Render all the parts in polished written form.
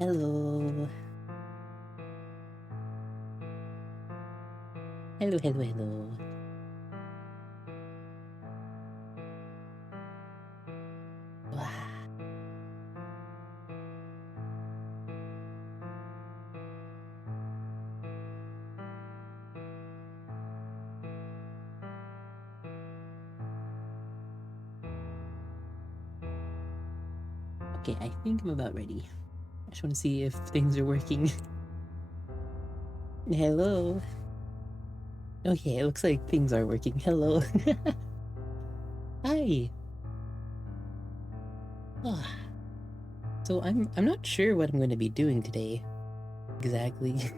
Hello. Hello, hello, hello. Wow. Okay, I think I'm about ready. I just want to see if things are working. Hello. Okay, it looks like things are working. Hello. Hi. Ah. So I'm not sure what I'm going to be doing today. Exactly.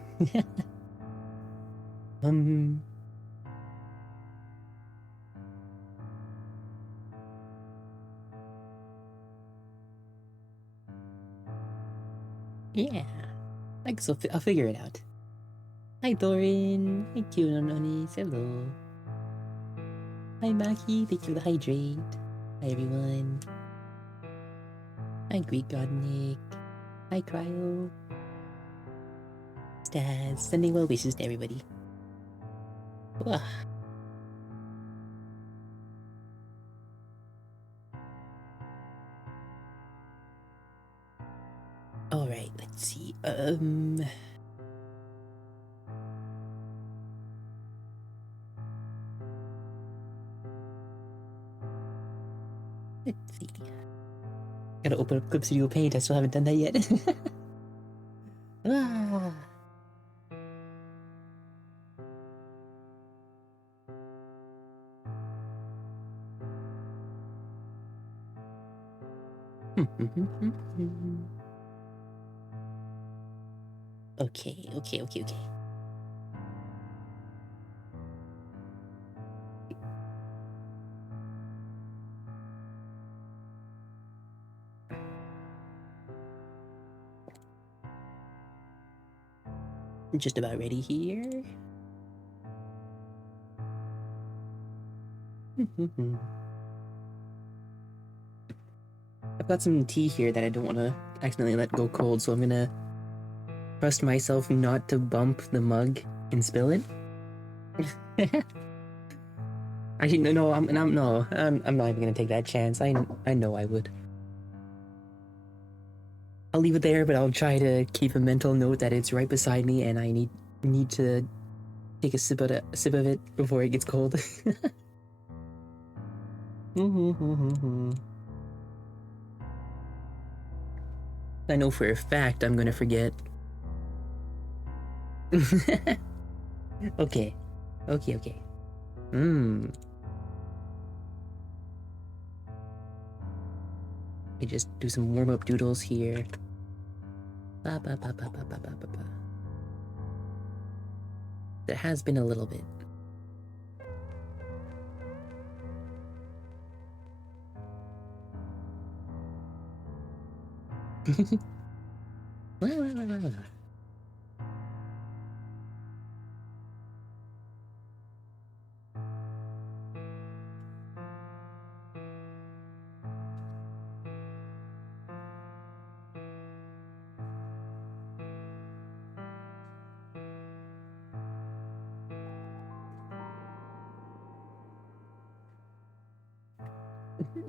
um yeah. Like so I'll figure it out. Hi Thorin. Thank you, Nononis. Hello. Hi Maki, thank you for the hydrate. Hi everyone. Hi Greek God Nick. Hi Cryo. Staz. Sending well wishes to everybody. Ugh. Alright, let's see. Let's see. Gotta open up Clip Studio Paint. I still haven't done that yet. Ah. Okay. I'm just about ready here. I've got some tea here that I don't want to accidentally let go cold, so I'm gonna trust myself not to bump the mug and spill it. Actually, no, I'm not even gonna take that chance. I know I would. I'll leave it there, but I'll try to keep a mental note that it's right beside me, and I need to take a sip of it before it gets cold. I know for a fact I'm gonna forget. Okay. I just do some warm-up doodles here. Ba, ba, ba, ba, ba, ba, ba, ba, ba. There has been a little bit.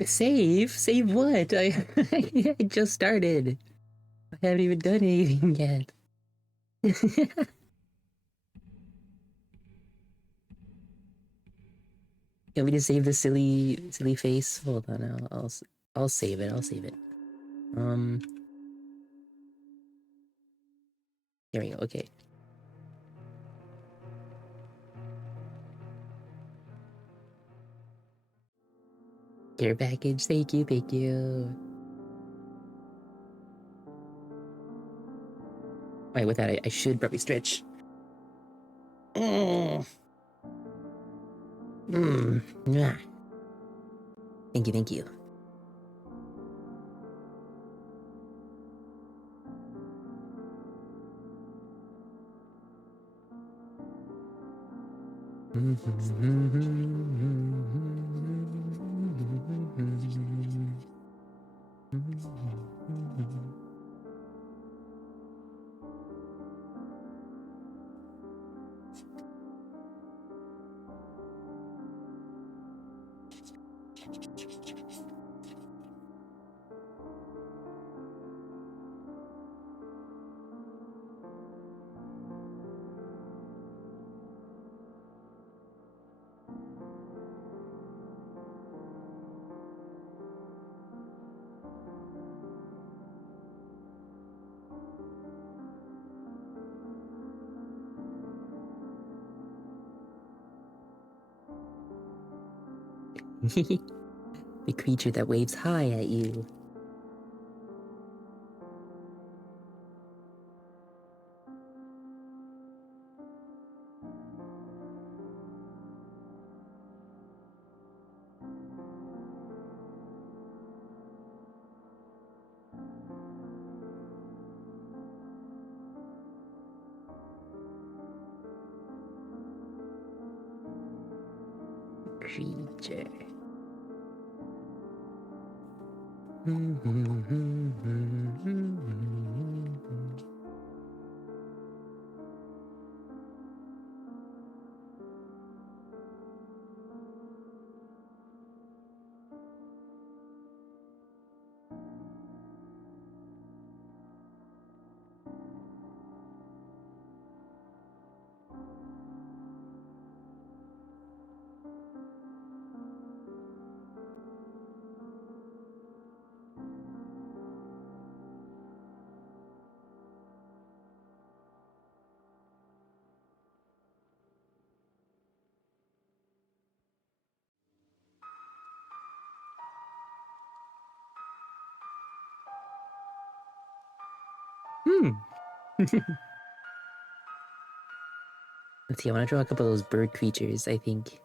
Save what? I just started. I haven't even done anything yet. Want me to save the silly face? Hold on, I'll save it. There we go. Okay. Care package. Thank you. Wait, with that, I should probably stretch. Yeah. Thank you. The creature that waves high at you. Creature. Let's see, I want to draw a couple of those bird creatures, I think.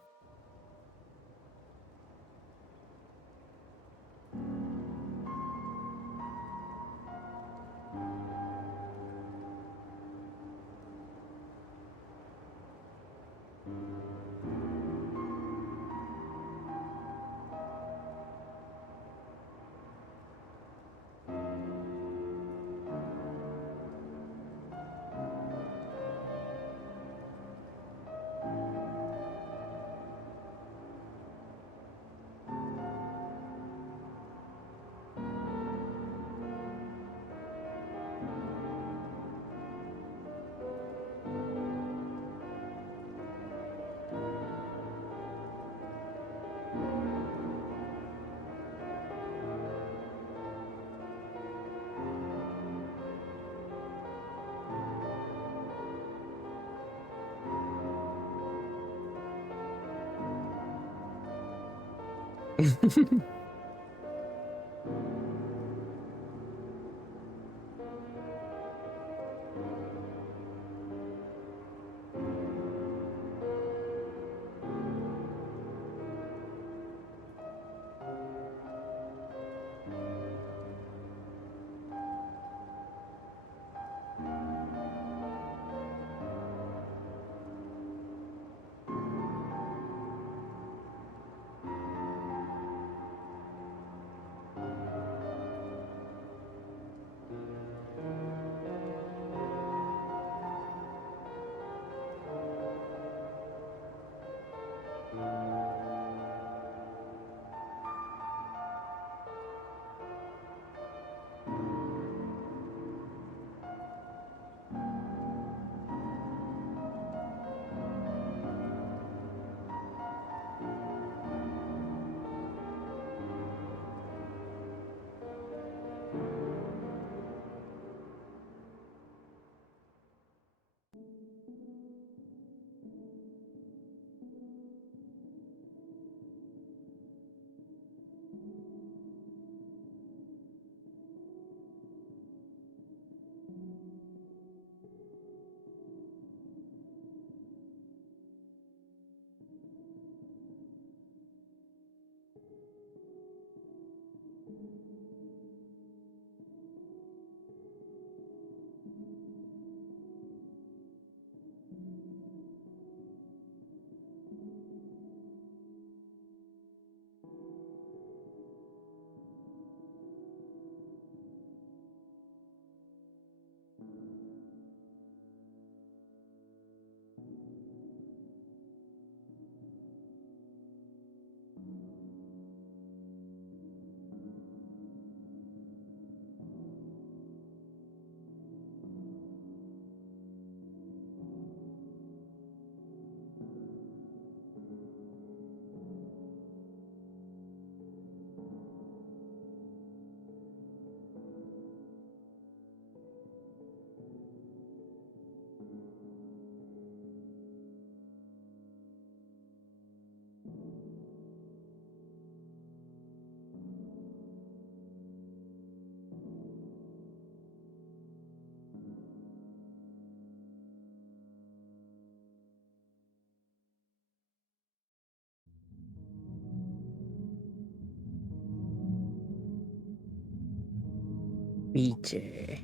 Creature.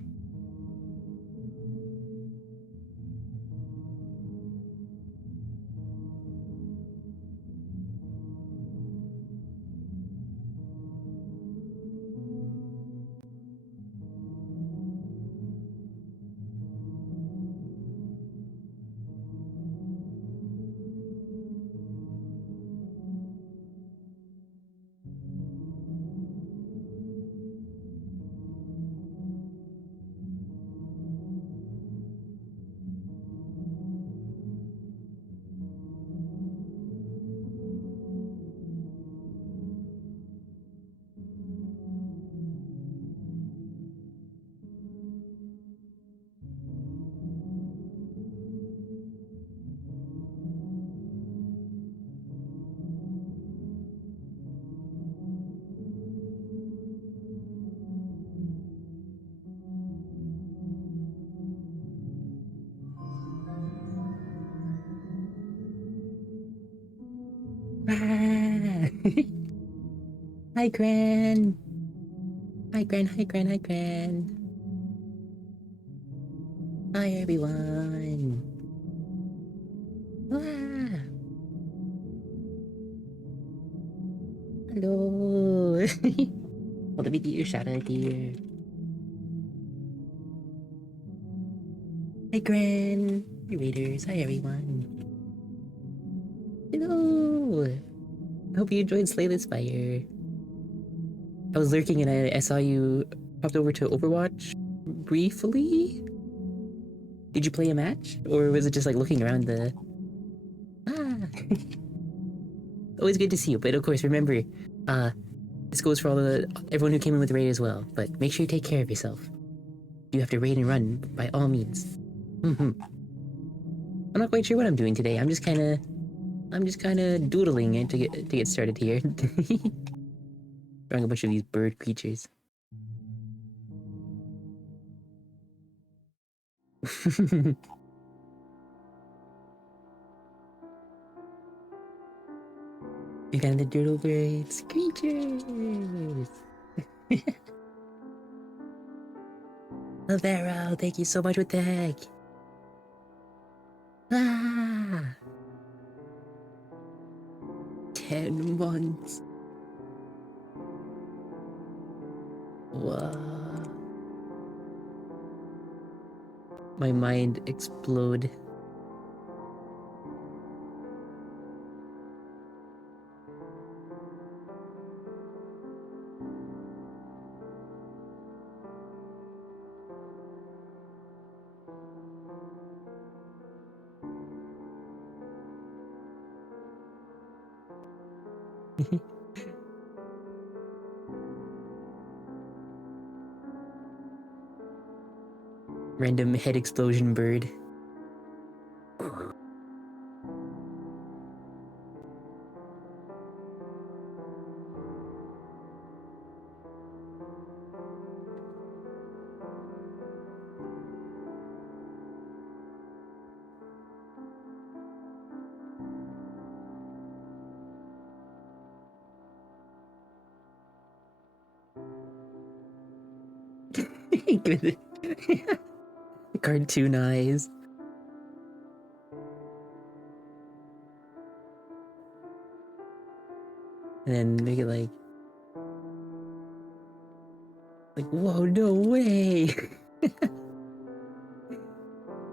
Ah! Hi, Gran! Hi, Gran, hi, Gran, hi, Gran! Hi, everyone! Ah! Hello! Well, let me get your shout out here. Hi, Gran! Hi, Raiders! Hi, everyone! Hello! I hope you enjoyed Slay This Fire. I was lurking and I saw you popped over to Overwatch briefly? Did you play a match? Or was it just like looking around the... Ah! Always good to see you, but of course, remember, this goes for everyone who came in with the raid as well, but make sure you take care of yourself. You have to raid and run, by all means. I'm not quite sure what I'm doing today, I'm just kinda doodling it to get started here. Drawing a bunch of these bird creatures. You got the doodle birds, creatures! Lavero, thank you so much with the egg! Ah! 10 months. Wow. My mind explode. Random head explosion bird. Good. Cartoon eyes. And then make it like, whoa, no way!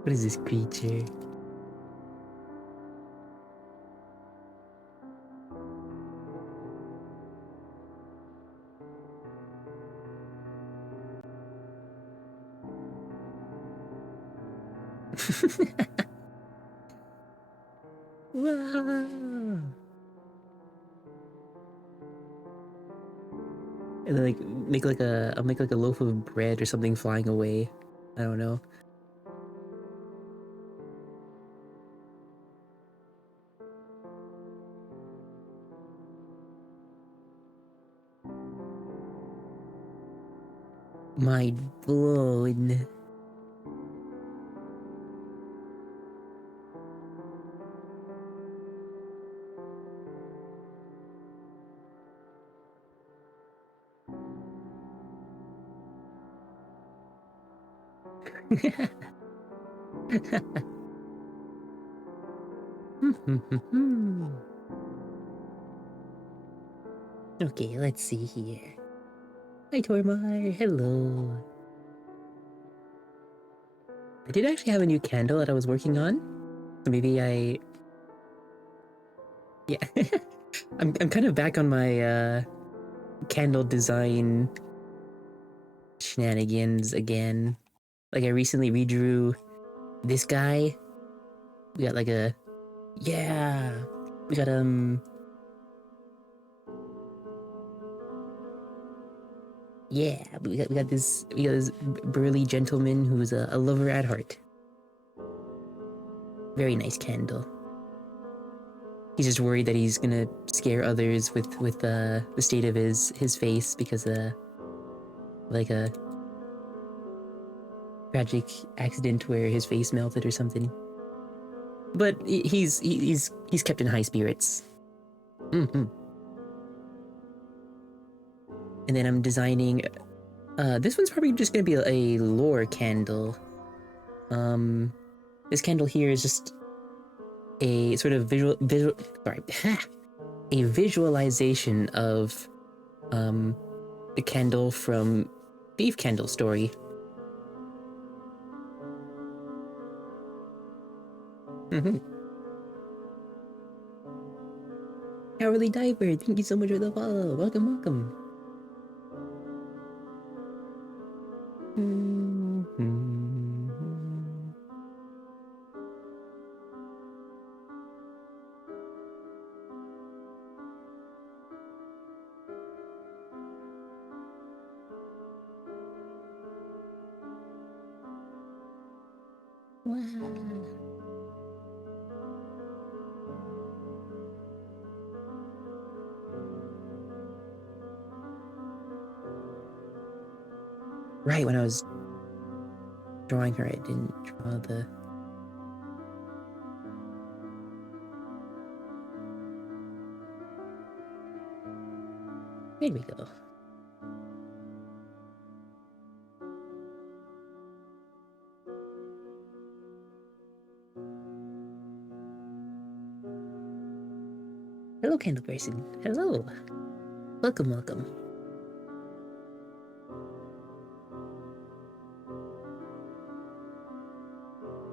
What is this creature? Wow! And then I'll make like a loaf of bread or something flying away. I don't know. Mind blown. Okay, let's see here. Hi, Tormar. Hello. I did actually have a new candle that I was working on. So maybe yeah. I'm kind of back on my candle design shenanigans again. Like I recently redrew this guy. We got like a yeah. We got yeah. We got this burly gentleman who's a lover at heart. Very nice candle. He's just worried that he's gonna scare others with the state of his face because like a tragic accident where his face melted or something. But he's kept in high spirits. Mm-hmm. And then I'm designing. This one's probably just gonna be a lore candle. This candle here is just a sort of a visualization of the candle from Thief Candle story. Mm-hmm. Cowardly Diver, thank you so much for the follow. Welcome, welcome. Wow. Right, when I was drawing her, I didn't draw the... There we go. Hello, candle person. Hello. Welcome, welcome.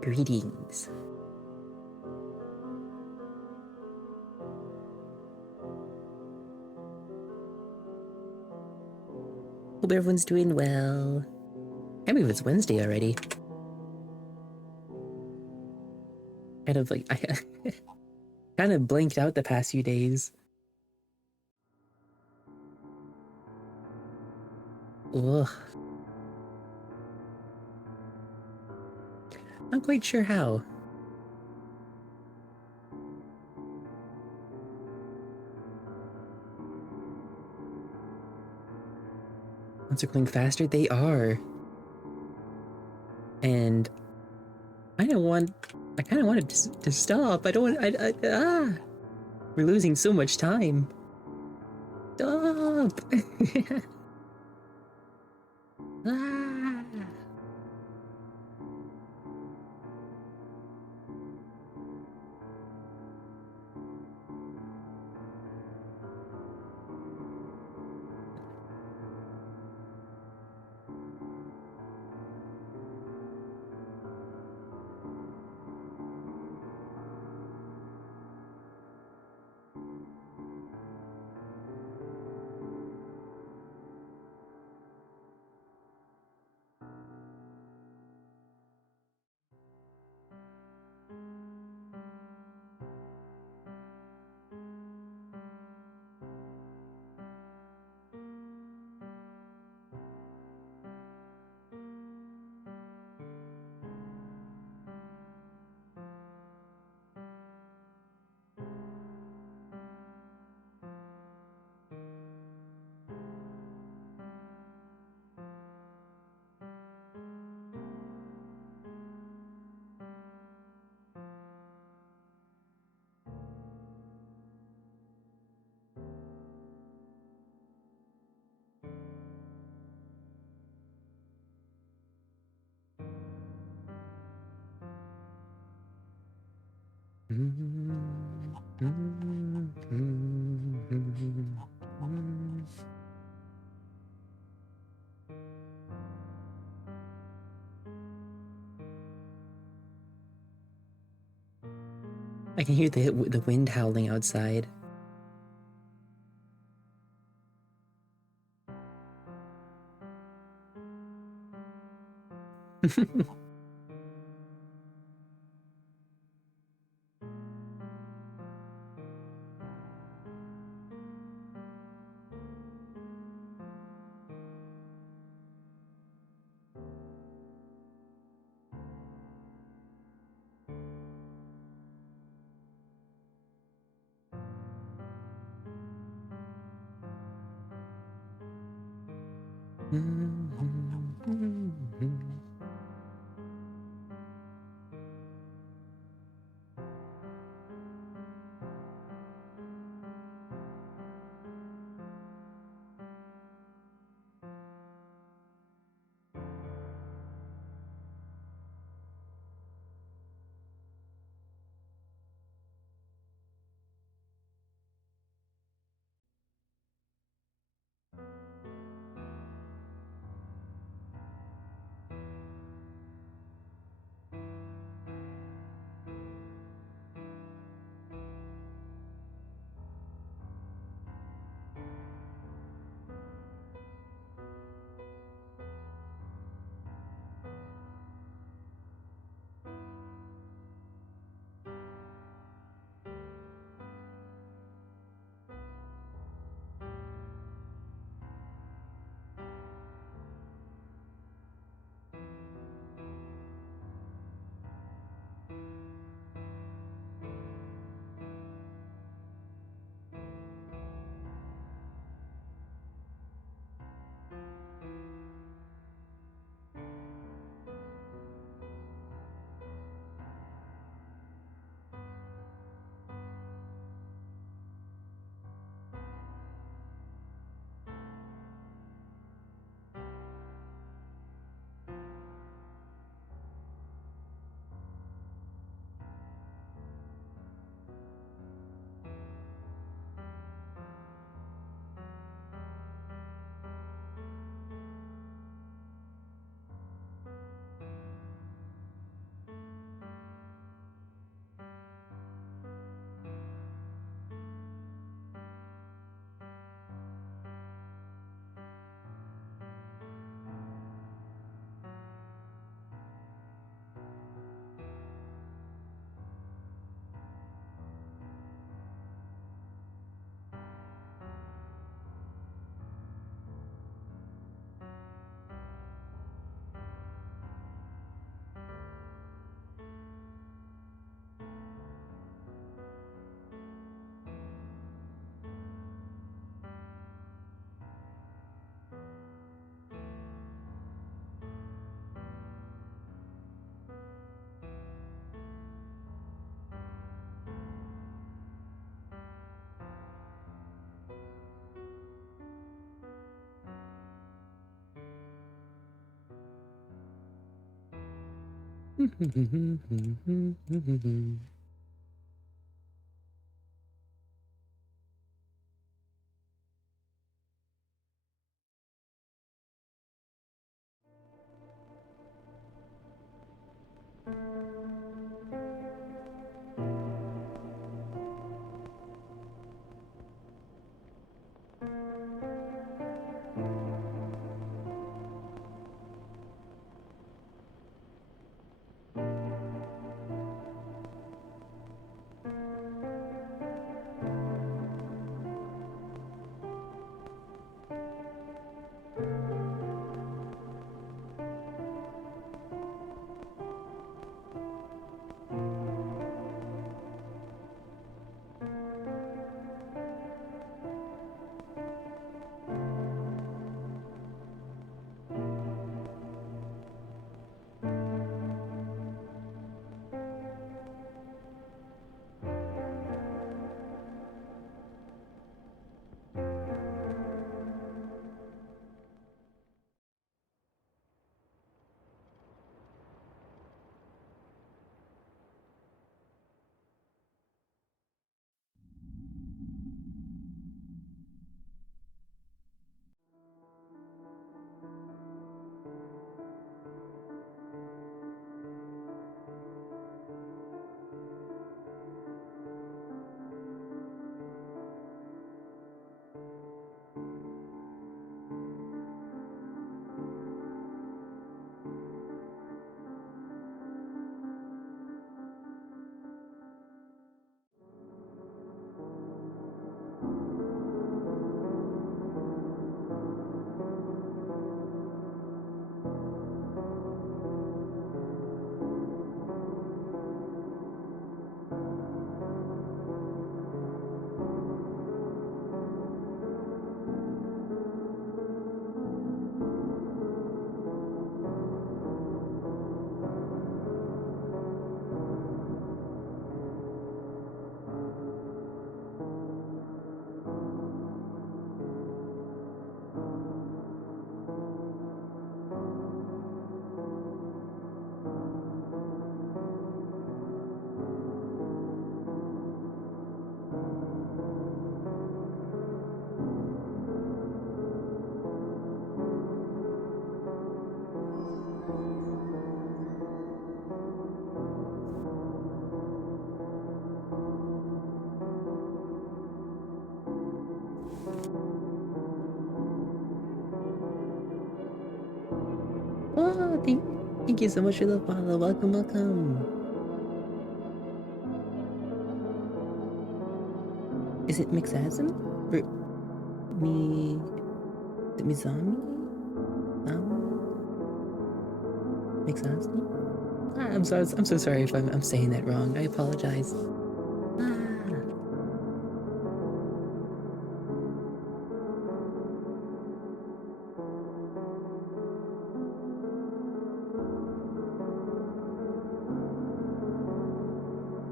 Greetings. Hope everyone's doing well. I can't believe it's Wednesday already. Kind of like, I kind of blanked out the past few days. Ugh. Not quite sure how. Once they're going faster, they are. And I kind of want it to stop. I don't want, we're losing so much time. Stop! Ah. I can hear the wind howling outside. Thank you so much for the follow. Welcome, welcome. Is it Mixasm? Or me... Is it Mizami? Mixasmi? I'm so sorry if I'm saying that wrong. I apologize.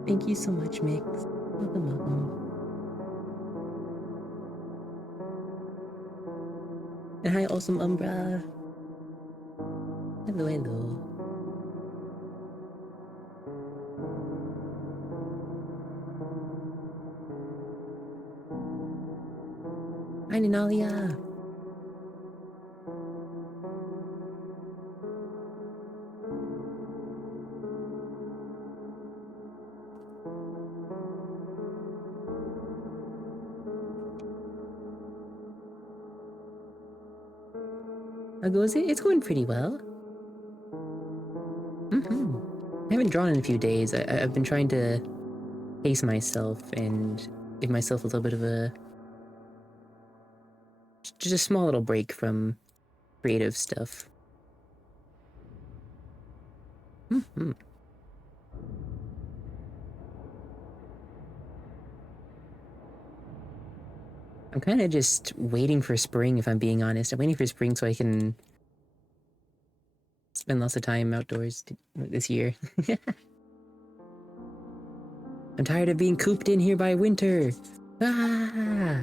Thank you so much, Mix. Welcome, welcome. And hi, awesome Umbra. Hello, hello. Hi, Ninalia. How goes it? It's going pretty well. I haven't drawn in a few days. I've been trying to pace myself and give myself a little bit of a... just a small little break from creative stuff. I'm kind of just waiting for spring, if I'm being honest. I'm waiting for spring so I can spend lots of time outdoors this year. I'm tired of being cooped in here by winter. Ah!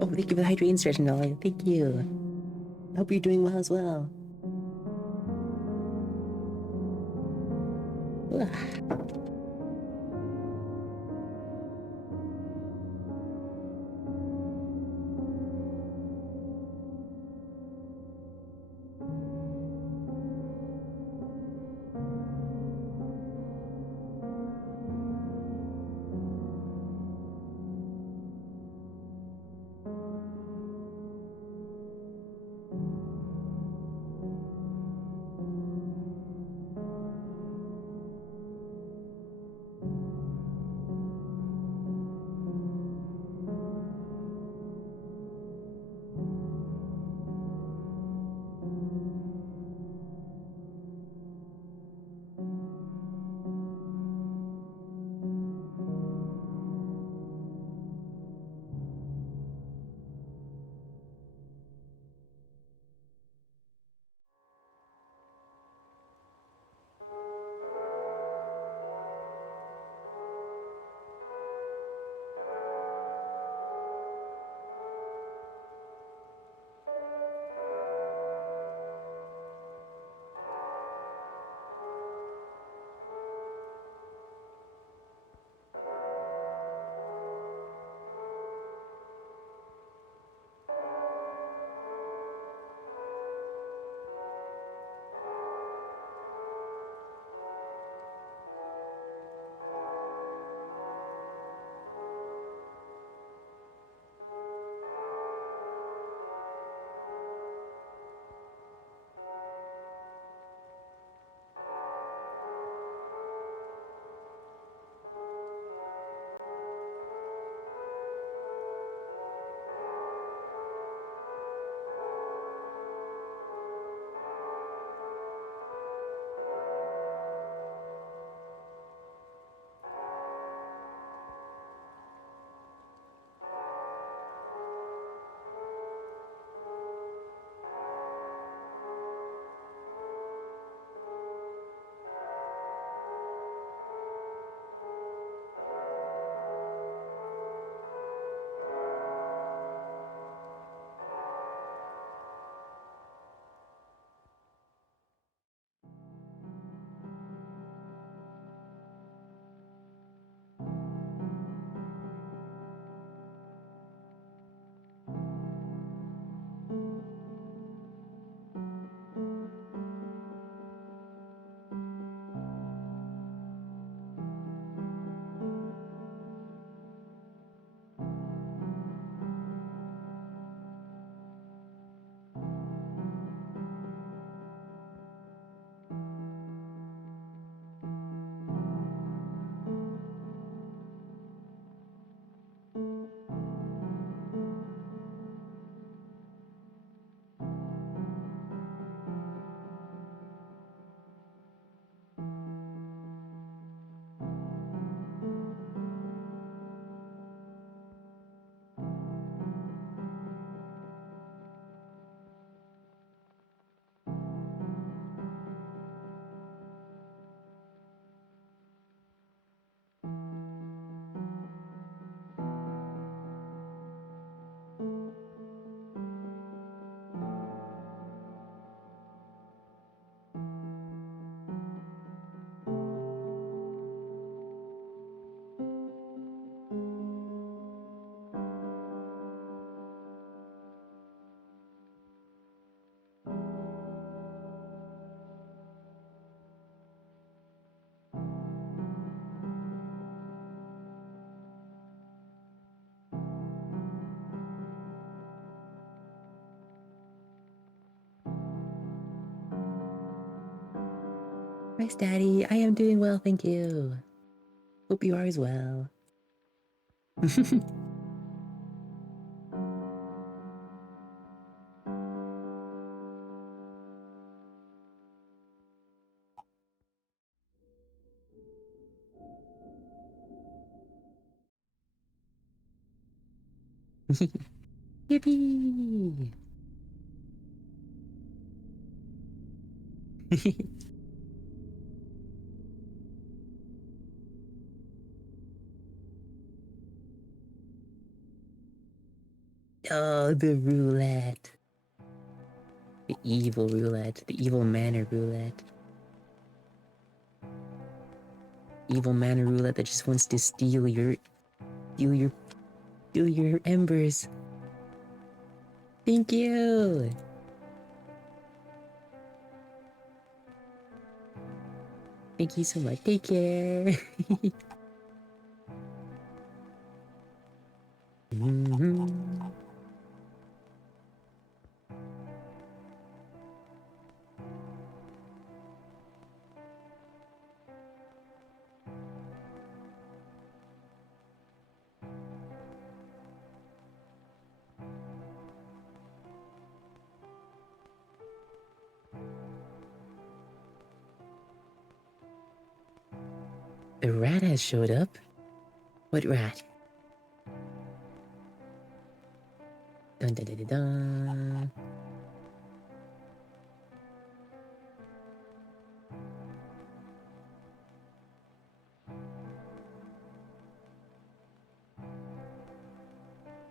Oh, thank you for the hydrating stretching, Ninalia. Thank you. I hope you're doing well as well. Nice, Daddy. I am doing well, thank you. Hope you are as well. Yippee! Oh, the roulette. The evil roulette. The evil manor roulette. Evil manor roulette that just wants to steal your embers. Thank you. Thank you so much. Take care. The rat has showed up? What rat? Dun dun dun dun dun.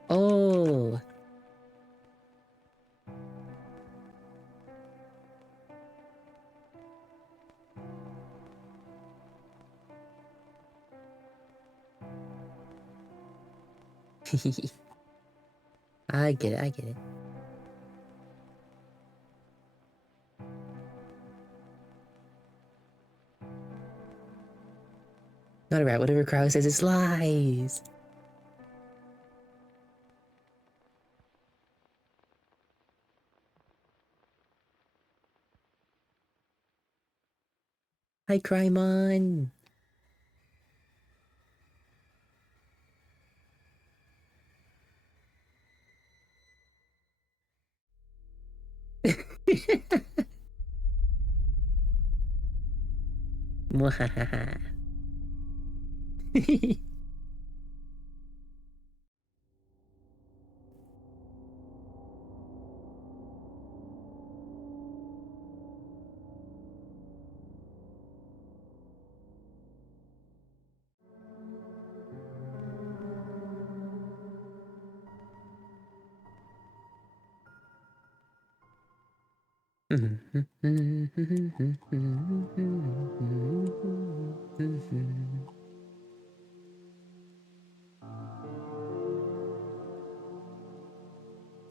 Oh! I get it, I get it. Not a rat, whatever Crow says, it's lies! Hi, Crymon! Mwahaha.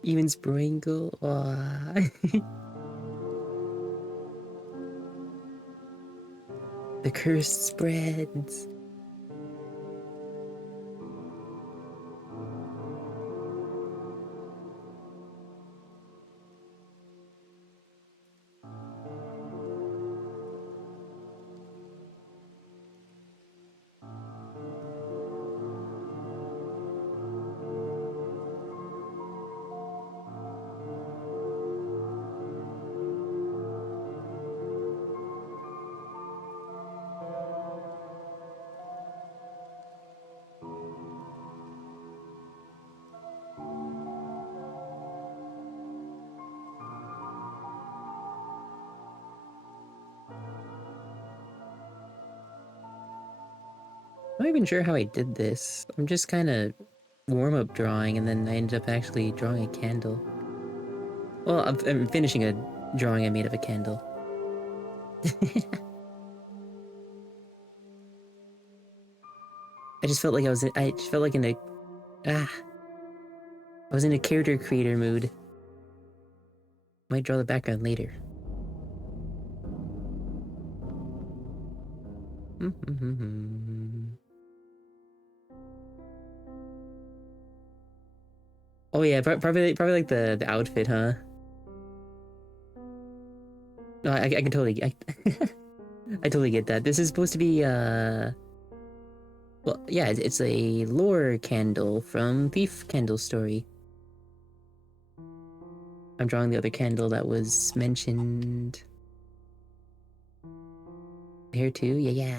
Even Sprinkle. Aw. The curse spreads. I'm not even sure how I did this. I'm just kind of warm-up drawing, and then I ended up actually drawing a candle. Well, I'm finishing a drawing I made of a candle. I just felt like I just felt like in a, I was in a character creator mood. Might draw the background later. Oh yeah, probably like the outfit, huh? No, I can totally. I totally get that. This is supposed to be, well, yeah, it's a lore candle from Thief Candle Story. I'm drawing the other candle that was mentioned here too. Yeah.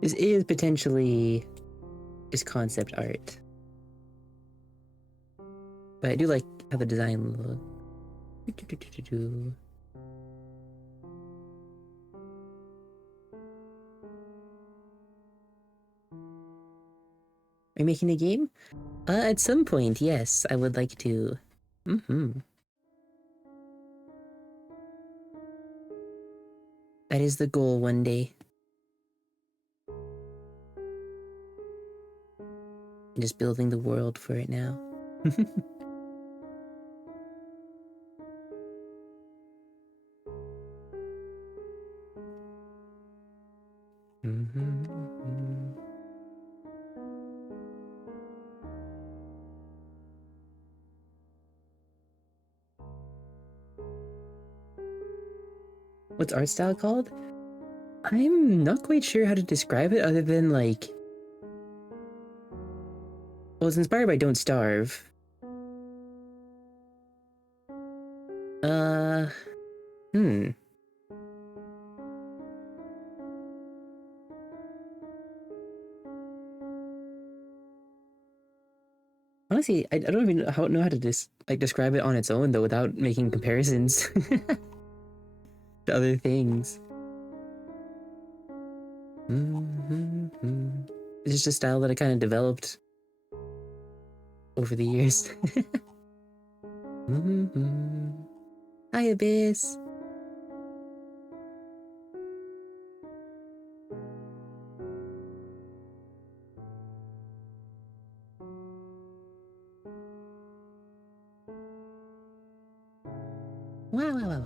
This is potentially just concept art. But I do like how the design looks. Are you making a game? At some point, yes, I would like to. That is the goal one day. I'm just building the world for it now. What's art style called? I'm not quite sure how to describe it other than like... Well, it's inspired by Don't Starve. Hmm. Honestly, I don't even know how to describe it on its own though without making comparisons to other things. It's just a style that I kind of developed over the years. Hi, Abyss. Wow.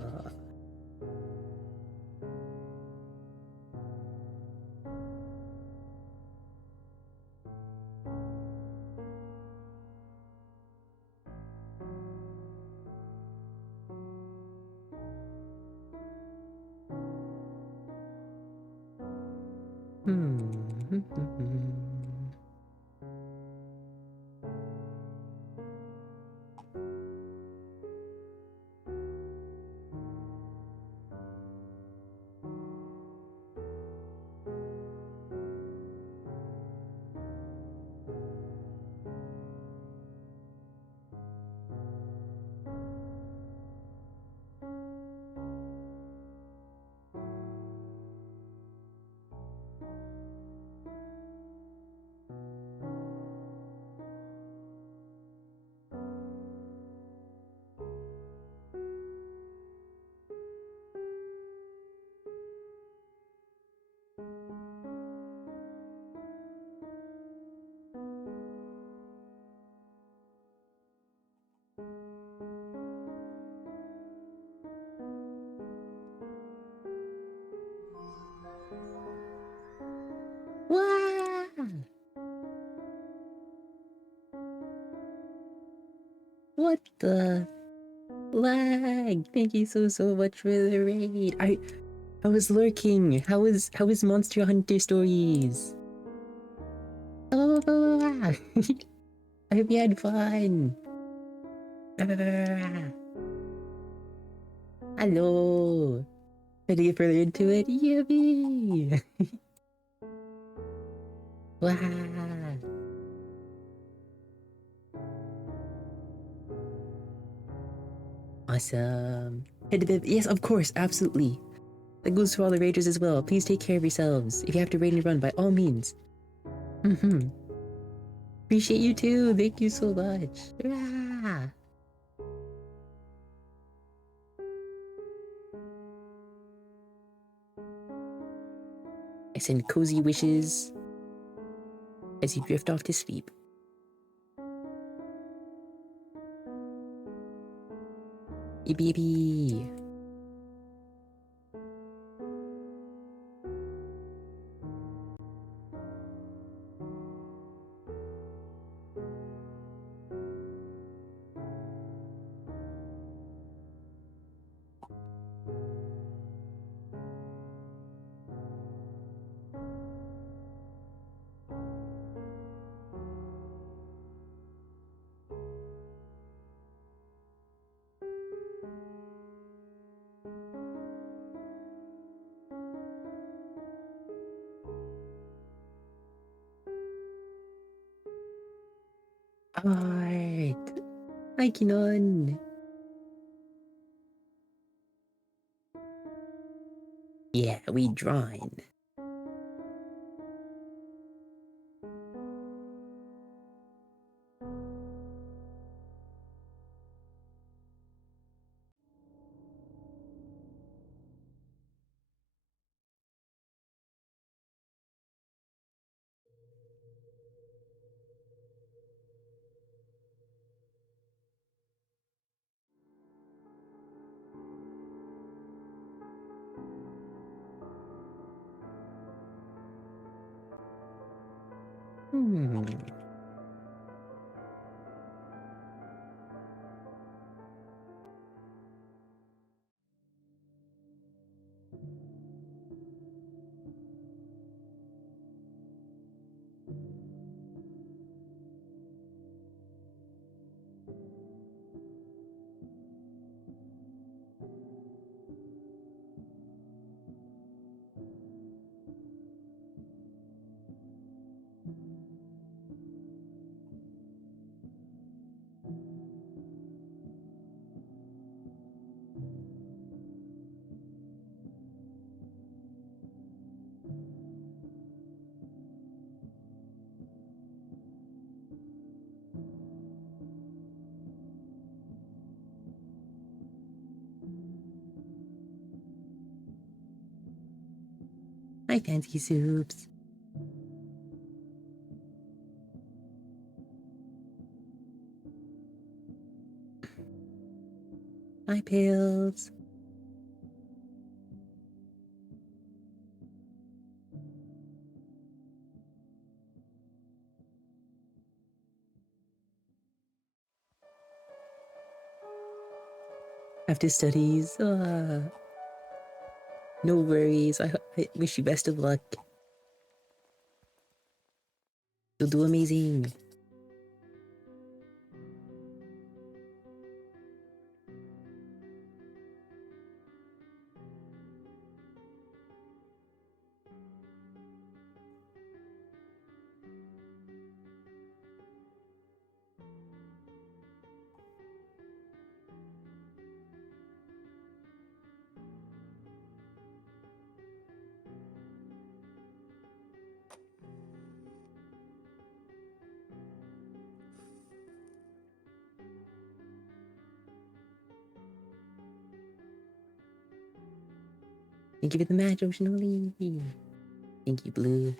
What the lag? Thank you so much for the raid. I was lurking. How is Monster Hunter Stories? Oh, I hope you had fun. Hello. Ready to get further into it? Yippee! Wow. Awesome. Yes, of course, absolutely. That goes for all the ragers as well. Please take care of yourselves. If you have to raid and run, by all means. Appreciate you too. Thank you so much. Ah. I send cozy wishes as you drift off to sleep. Yippee yippee. Art. Hi, Kinon. Yeah, we drawn. Hmm. Hi, fancy soups. Hi, pills. After studies, no worries. I wish you best of luck. You'll do amazing. Thank you for the match, Oceanoli. Thank you, Blue.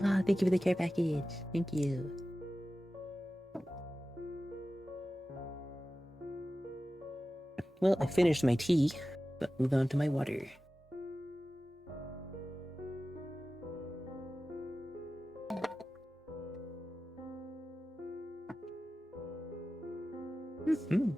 Ah, thank you for the care package. Thank you. Well, I finished my tea, but move on to my water. Mm-hmm.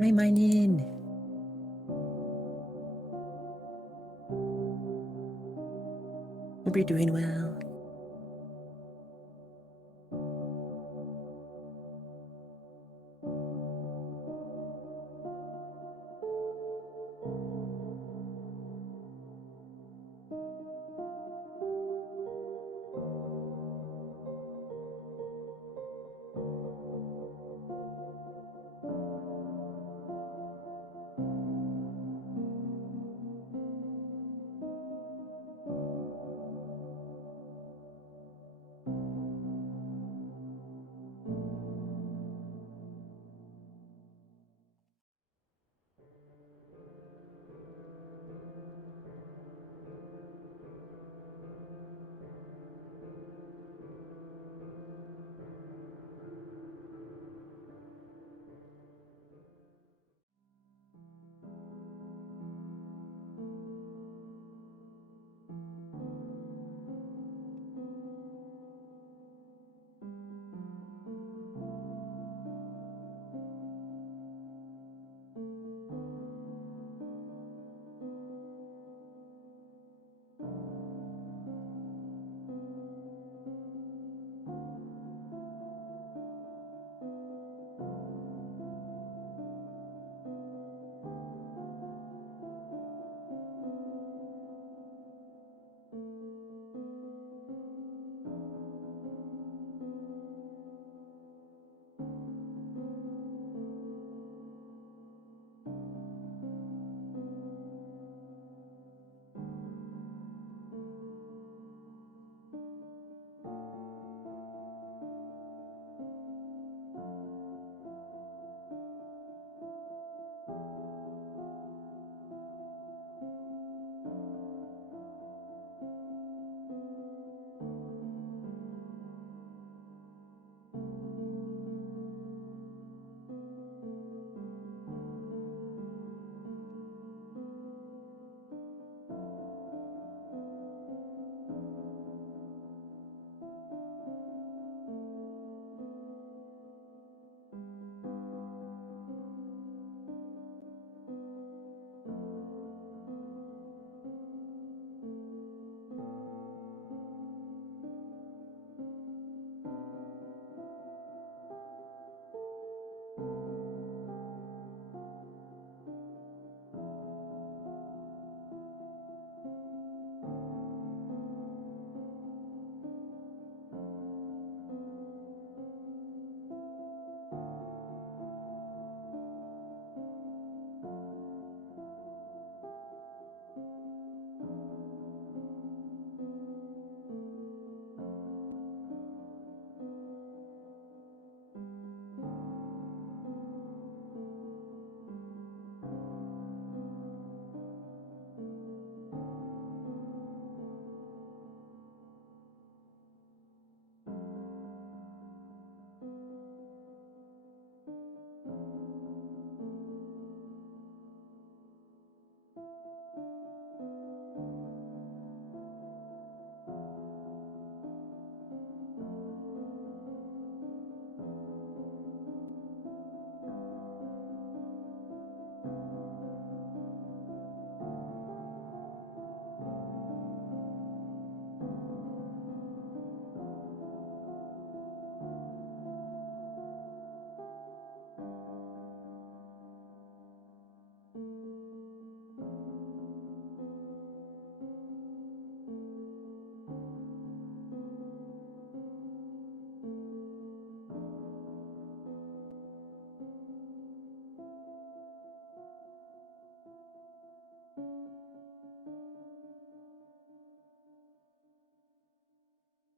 Hi, Minin. Hope you're doing well.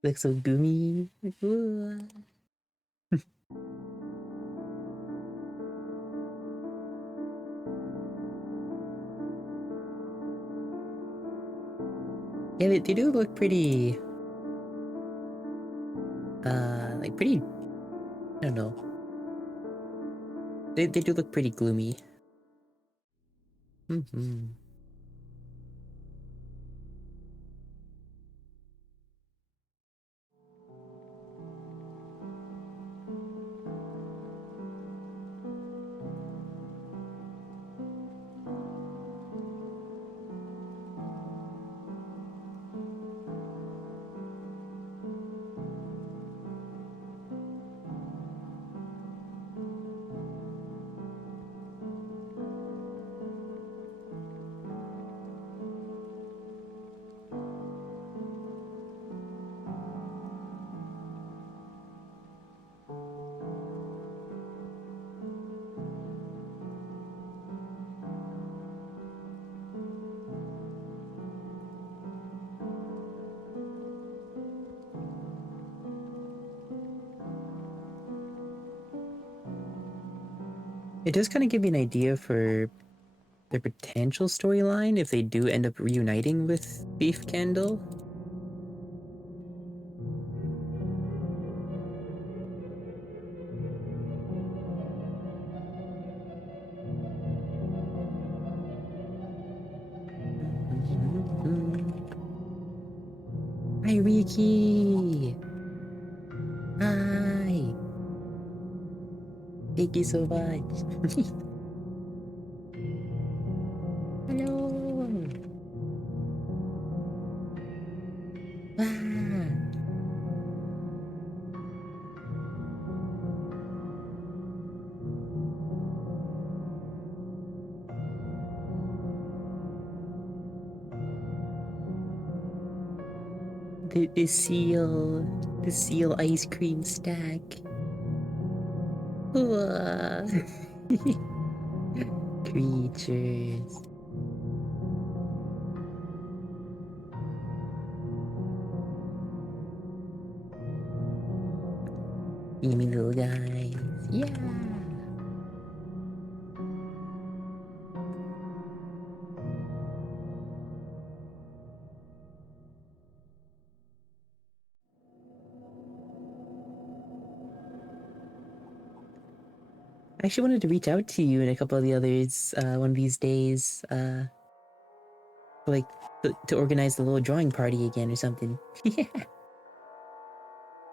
Looks so goomy. Like, ooh. Yeah, they do look pretty, like pretty, I don't know. They do look pretty gloomy. Mm-hmm. It does kind of give me an idea for their potential storyline if they do end up reuniting with Beef Candle. Hi, Riki! Hi! Thank you so much. Hello! Ah! The seal ice cream stack. Whoa. Creatures. Yummy little guys. Yeah. I actually wanted to reach out to you and a couple of the others one of these days, like to organize the little drawing party again or something. Yeah.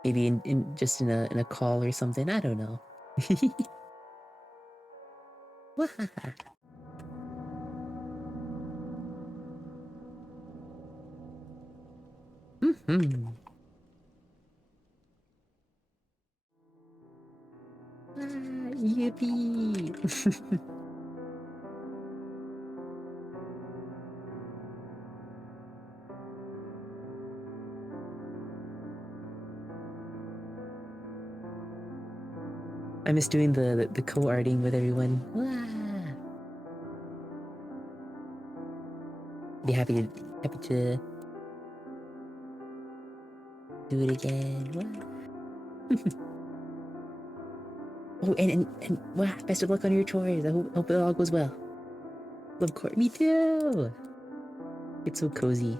Maybe in just in a call or something. I don't know. Mm-hmm. Yippee! I miss doing the co-arting with everyone. Be happy to do it again. Oh, and wow, best of luck on your chores. I hope it all goes well. Love court. Me too. It's so cozy.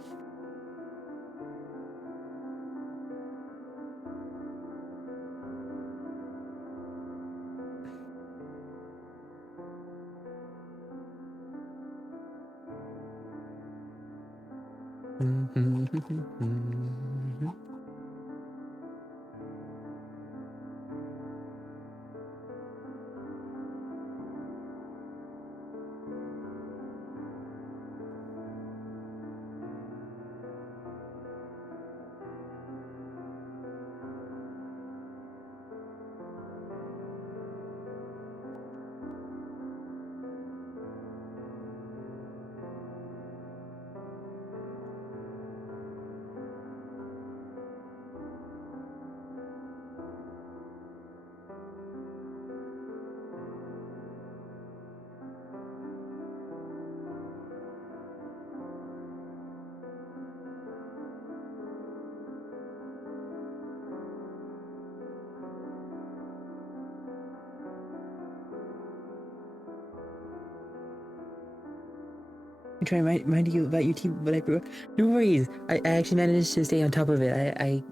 I'm trying to remind you about your team, but I forgot. No worries. I actually managed to stay on top of it. I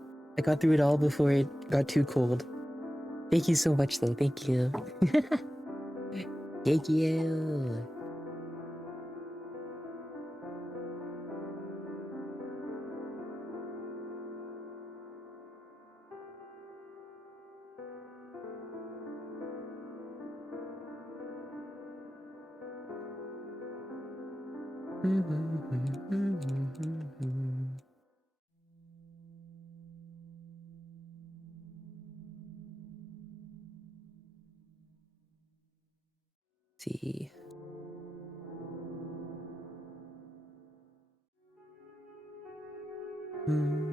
got through it all before it got too cold. Thank you so much, though. Thank you. Thank you. See. Hmm.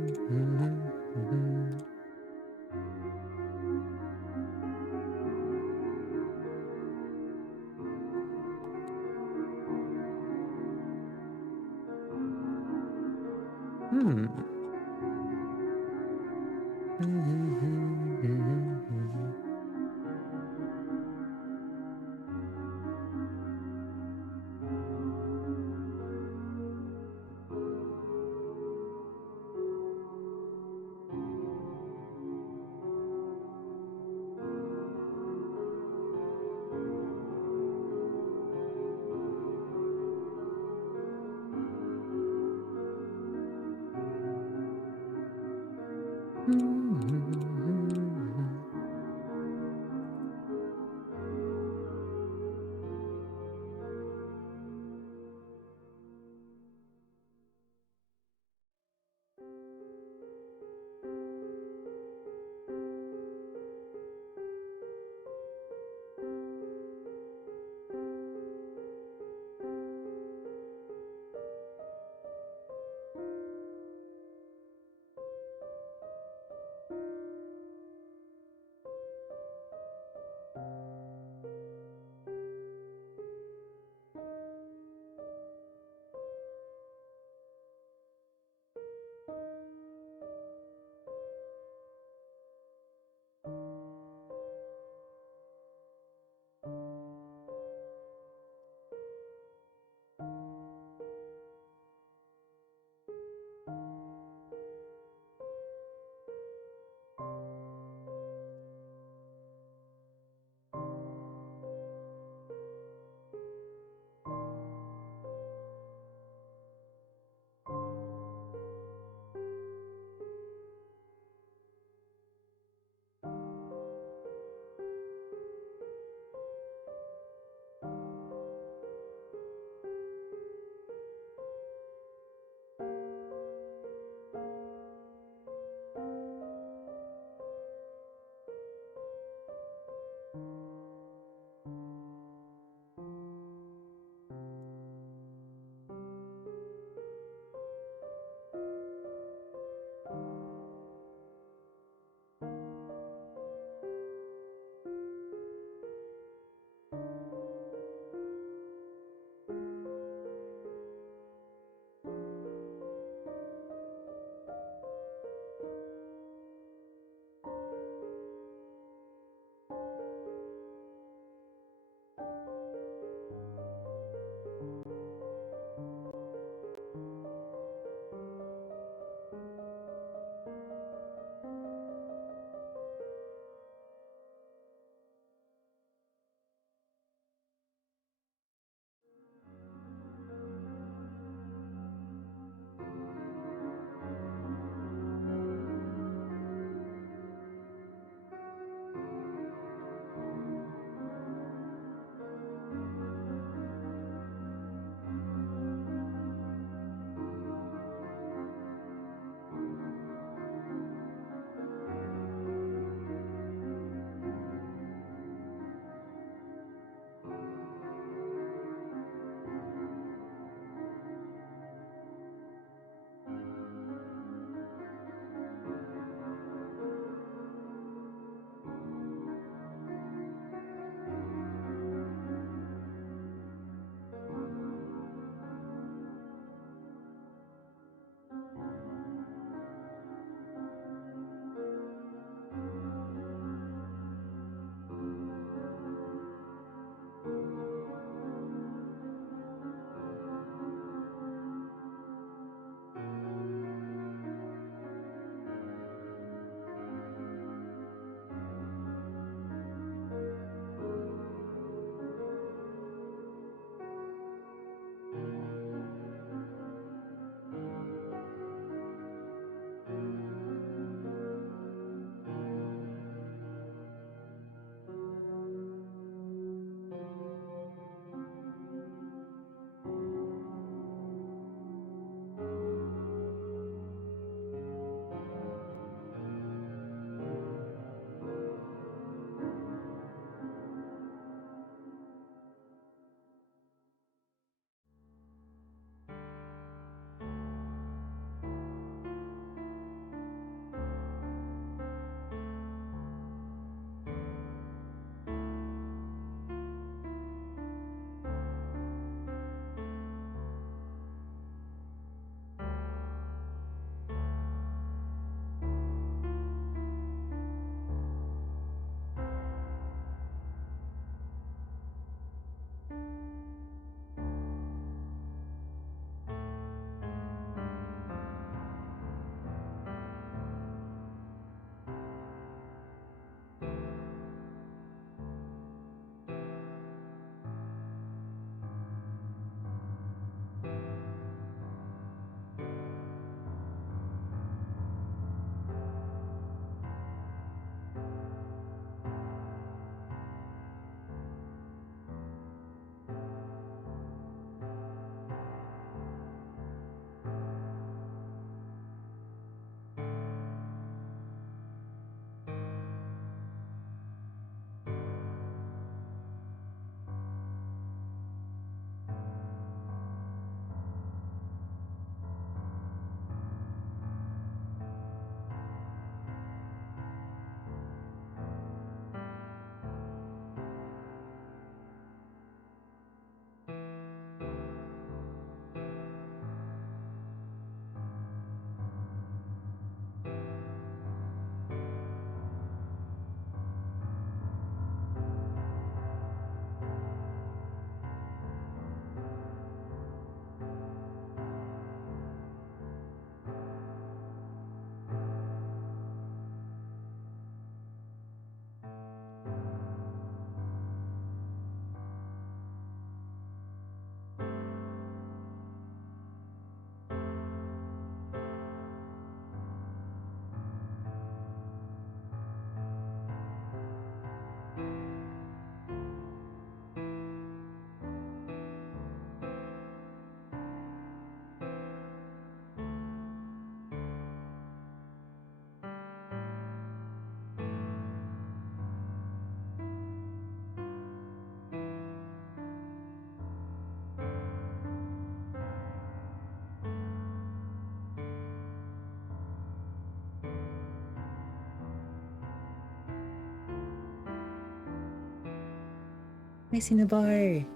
Hi, Cinnabar.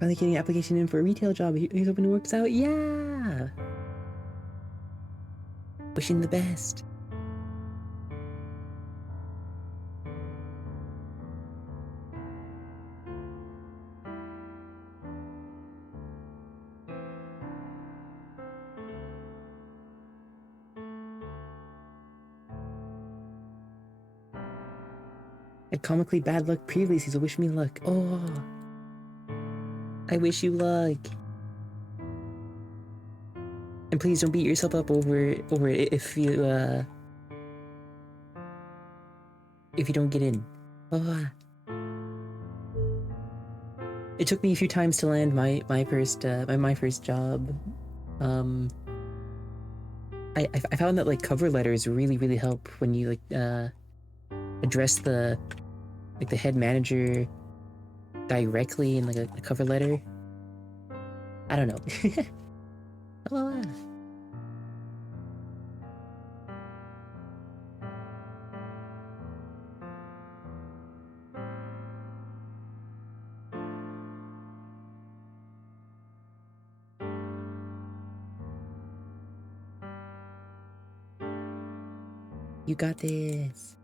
Finally getting an application in for a retail job. Here's hoping it works out. Yeah! Wishing the best. Had comically bad luck previously, so wish me luck. Oh, I wish you luck. And please don't beat yourself up over it if you don't get in. Oh. It took me a few times to land my first job. I found that like cover letters really help when you like address the head manager directly in like a cover letter. I don't know. Oh, you got this.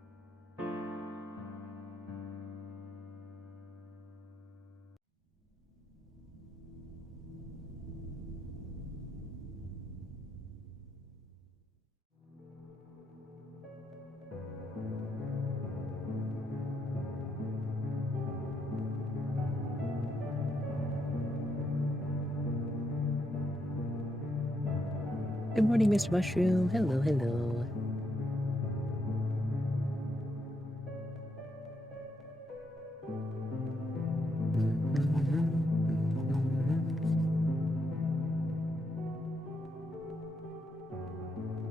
Good morning, Mr. Mushroom. Hello, hello.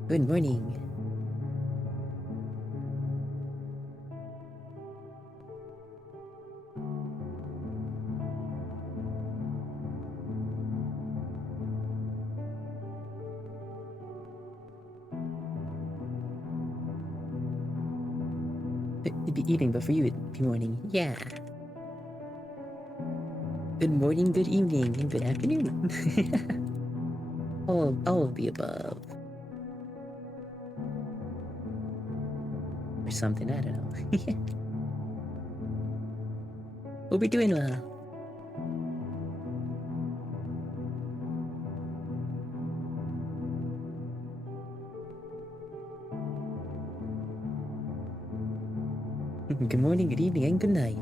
Good morning. It'd be evening, but for you it'd be morning. Yeah. Good morning, good evening, and good afternoon. all of the above. Or something, I don't know. Hope you're doing well. Good morning, good evening, and good night.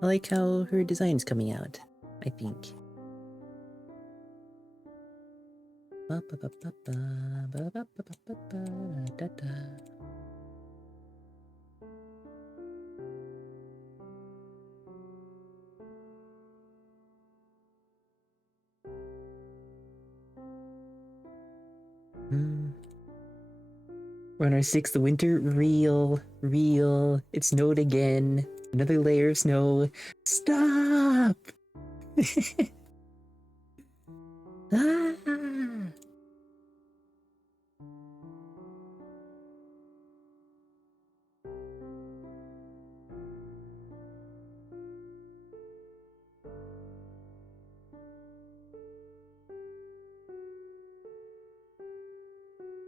I like how her design's coming out, I think. We're on our 6th winter. Real. It snowed again. Another layer of snow. Stop! Ah!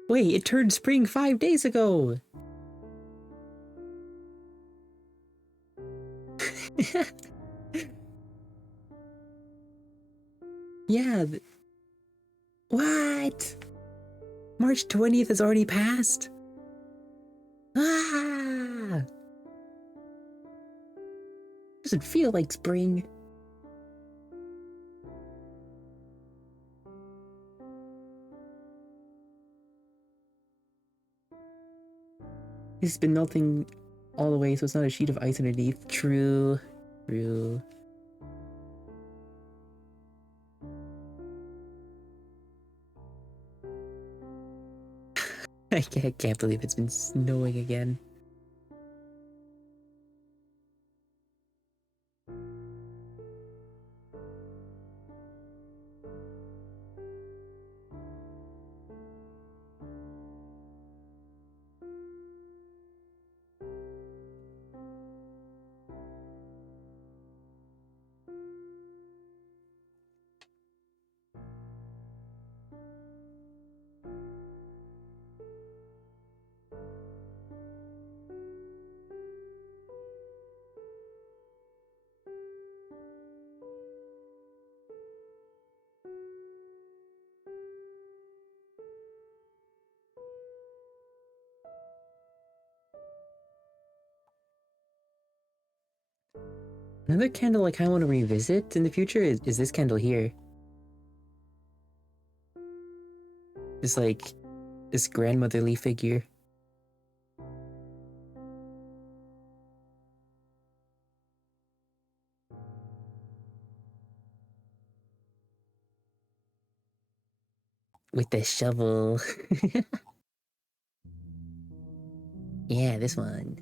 Wait, it turned spring 5 days ago! Yeah. What? March 20th has already passed? Ah! Doesn't feel like spring. It's been melting all the way, so it's not a sheet of ice underneath. True. I can't believe it's been snowing again. Another candle I kinda want to revisit in the future is this candle here. It's like this grandmotherly figure. With the shovel. Yeah, this one.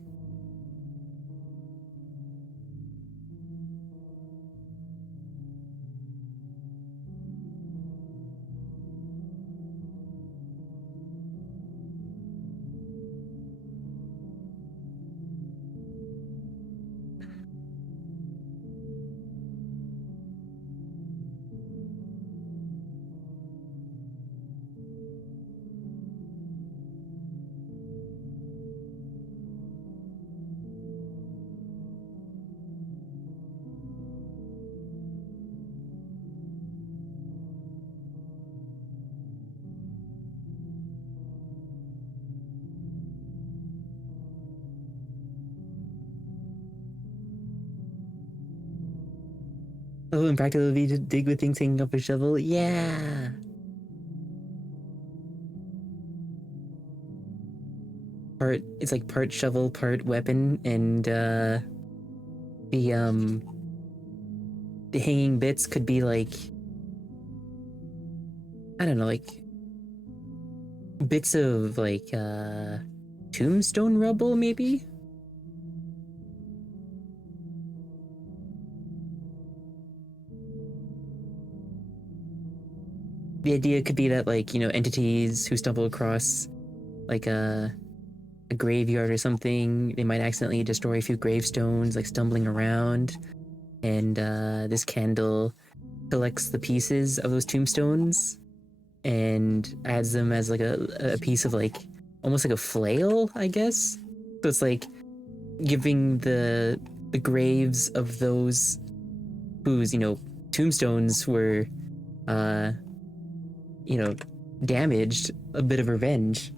Oh, impractical would be to dig with things hanging up a shovel? Yeah! It's like part shovel, part weapon, and the hanging bits could be like, I don't know, like bits of like tombstone rubble maybe? The idea could be that, like, you know, entities who stumble across like a graveyard or something, they might accidentally destroy a few gravestones, like stumbling around, and this candle collects the pieces of those tombstones and adds them as like a piece of like almost like a flail, I guess. So it's like giving the graves of those whose, you know, tombstones were you know, damaged a bit of revenge.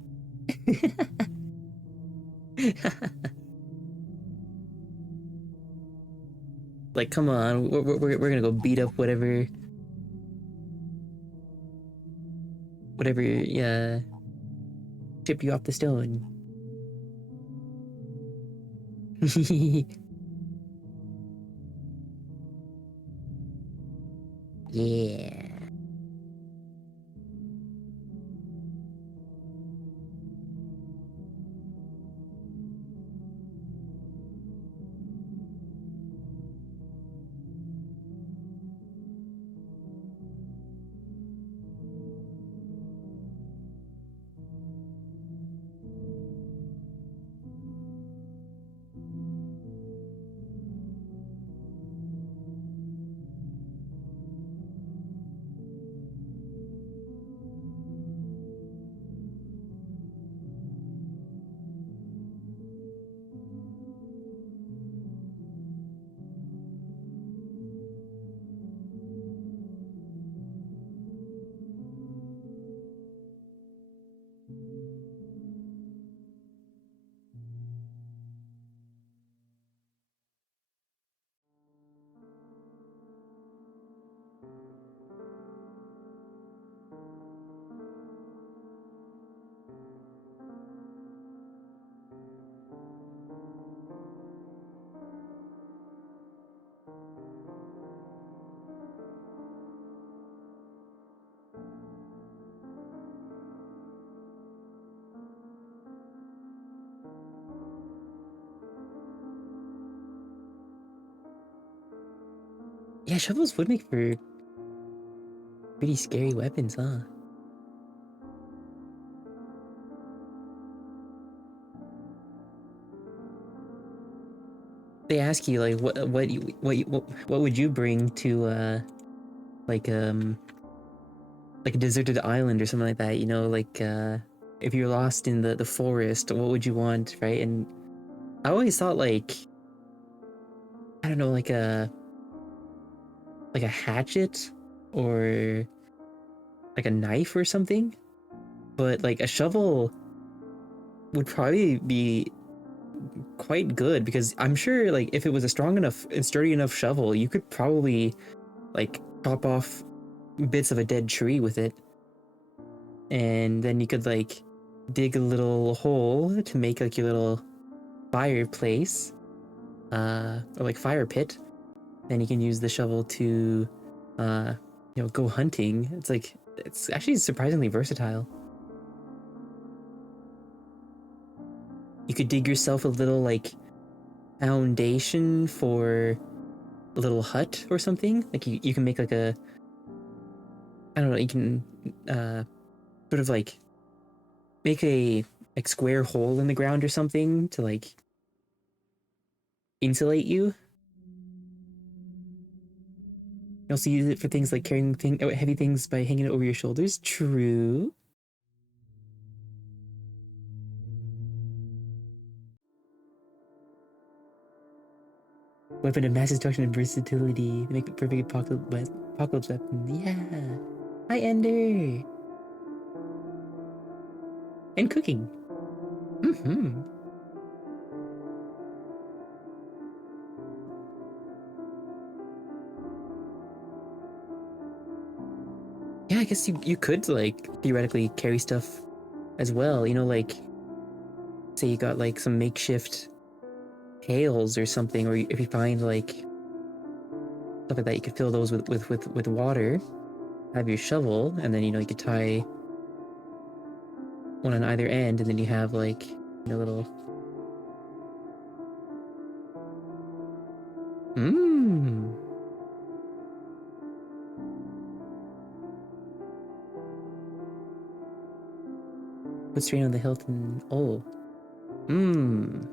Like, come on, we're gonna go beat up whatever, chipped you off the stone. Yeah. Yeah, shovels would make for pretty scary weapons, huh? They ask you like what would you bring to like like a deserted island or something like that, you know, like if you're lost in the forest, what would you want, right? And I always thought like, I don't know, like a hatchet or like a knife or something, but like a shovel would probably be quite good because I'm sure like if it was a strong enough and sturdy enough shovel, you could probably like chop off bits of a dead tree with it, and then you could like dig a little hole to make like your little fireplace, or like fire pit. Then you can use the shovel to, go hunting. It's like, it's actually surprisingly versatile. You could dig yourself a little like foundation for a little hut or something. Like you can make like a, I don't know, you can sort of like make a like square hole in the ground or something to like insulate you. You also use it for things like carrying heavy things by hanging it over your shoulders. True. Weapon of mass destruction and versatility. They make the perfect apocalypse weapon. Yeah. Hi, Ender. And cooking. Mm-hmm. Yeah, I guess you could like theoretically carry stuff as well. You know, like say you got like some makeshift pails or something, or if you find like stuff like that, you could fill those with water. Have your shovel, and then you could tie one on either end, and then you have like little. Mmm. Put strain on the Hilton. Oh. Mmm.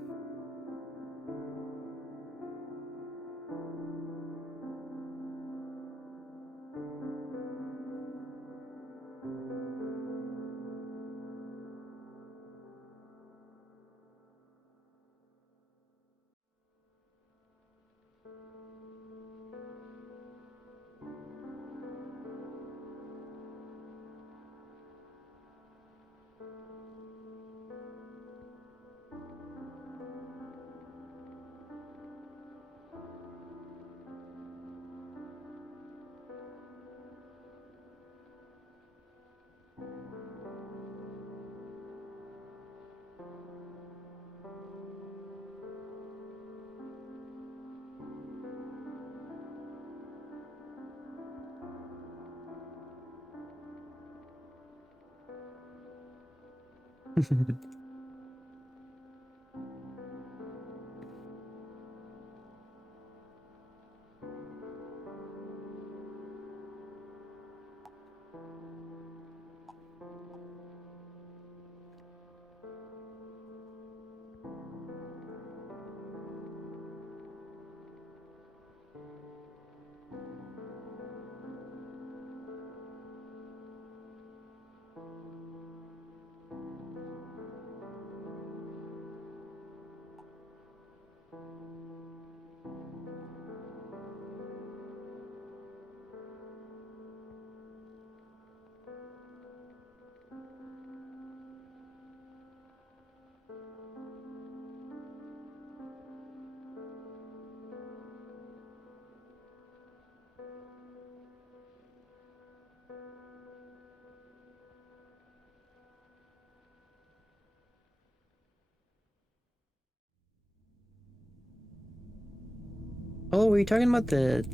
Oh, were you talking about the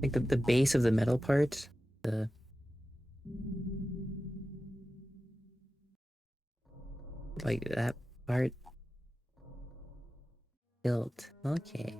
like the base of the metal part? The like that part built. Okay.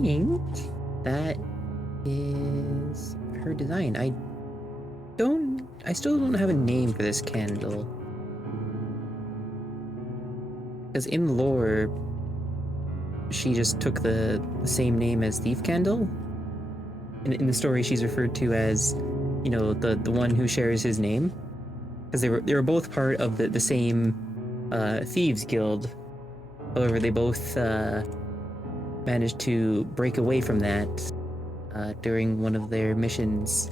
think that is her design. I still don't have a name for this candle. Because in lore, she just took the same name as Thief Candle. In the story, she's referred to as, you know, the one who shares his name. Because they were both part of the same thieves guild. However, they both managed to break away from that during one of their missions.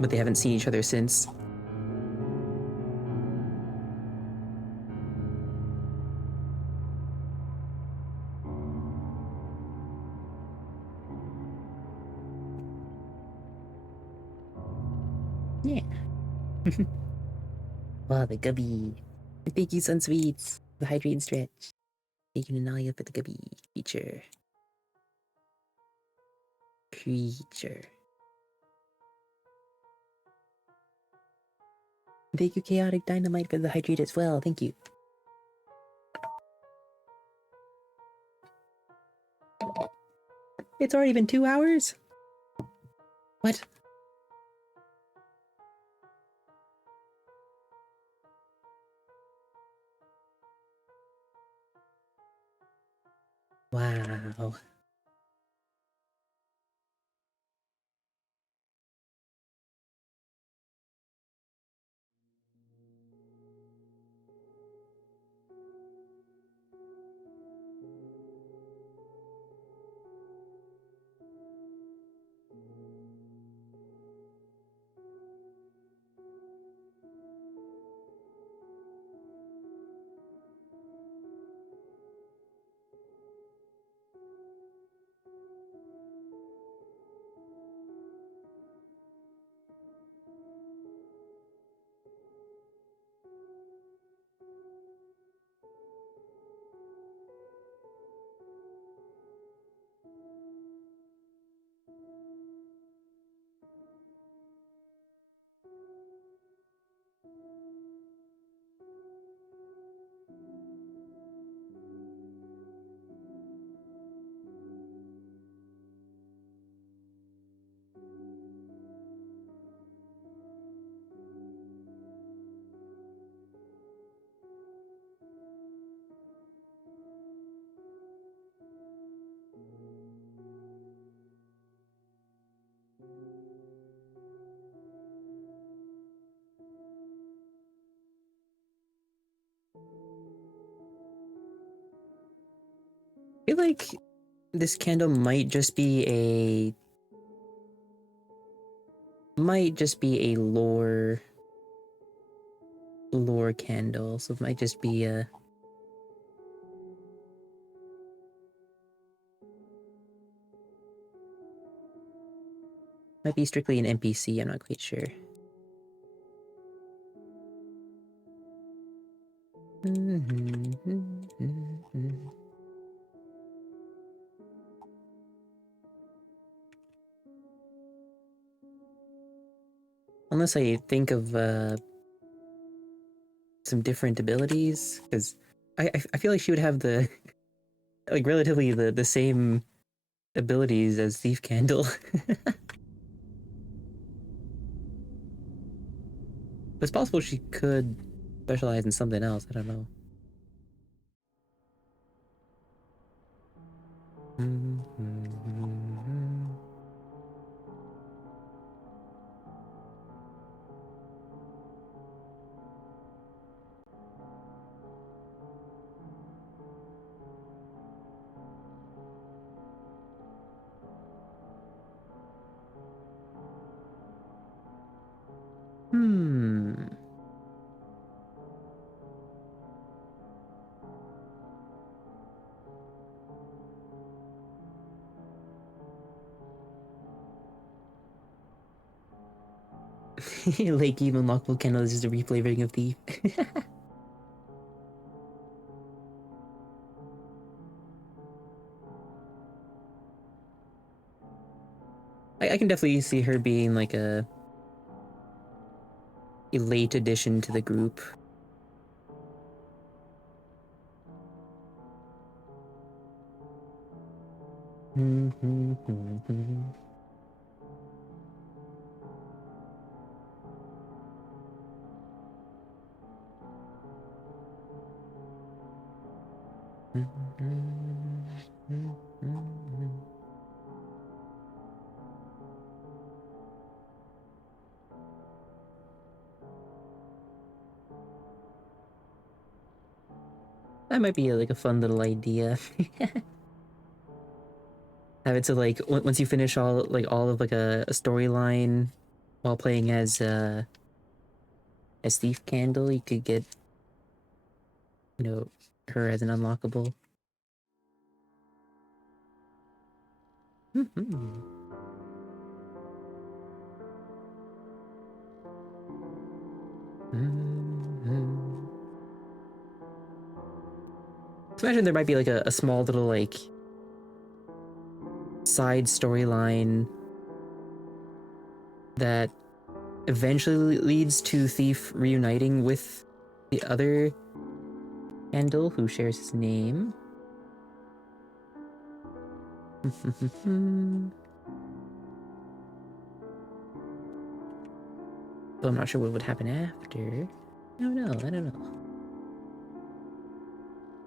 But they haven't seen each other since. Yeah. Wow, the gubby. Thank you, Sunsweets. The hydrate and stretch. Thank you, Nanalia, for the gubby feature. Creature. Thank you, Chaotic Dynamite, for the hydrate as well. Thank you. It's already been 2 hours? What? Wow. I feel like this candle might just be a lore candle, so it might just be a might be strictly an NPC, I'm not quite sure. Unless I think of some different abilities, because I feel like she would have the like relatively the same abilities as Thief Candle. It's possible she could specialize in something else, I don't know. Lake even Lockable Candle is just a reflavoring of Thief. I can definitely see her being like a late addition to the group. That might be like a fun little idea. Have it so like once you finish all of like a storyline while playing as Thief Candle, you could get, you know, her as an unlockable. So imagine there might be like a small little like side storyline that eventually leads to Thief reuniting with the other Candle who shares his name. Though I'm not sure what would happen after. I don't know.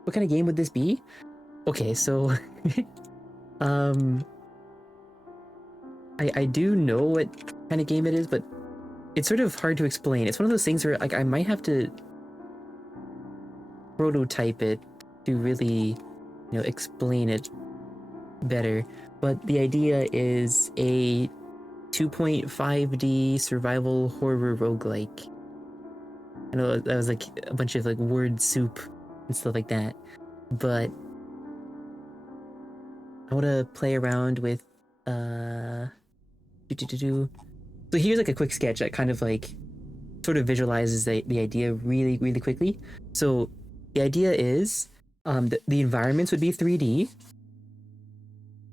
What kind of game would this be? Okay, so I do know what kind of game it is, but it's sort of hard to explain. It's one of those things where like I might have to prototype it to really, you know, explain it better. But the idea is a 2.5D survival horror roguelike. I know that was like a bunch of like word soup and stuff like that, but I want to play around with so here's like a quick sketch that kind of like sort of visualizes the idea really quickly. So the idea is the environments would be 3D.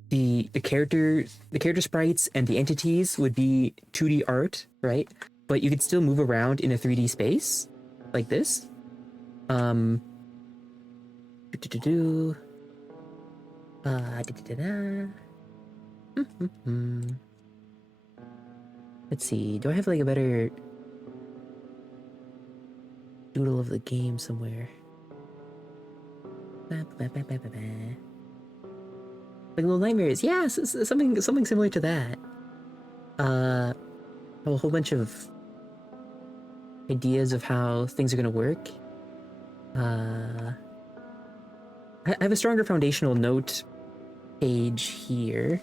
The character sprites and the entities would be 2D art, right? But you could still move around in a 3D space like this. Let's see. Do I have like a better doodle of the game somewhere? Like Little Nightmares, yeah, something similar to that. I have a whole bunch of ideas of how things are gonna work. I have a stronger foundational note page here.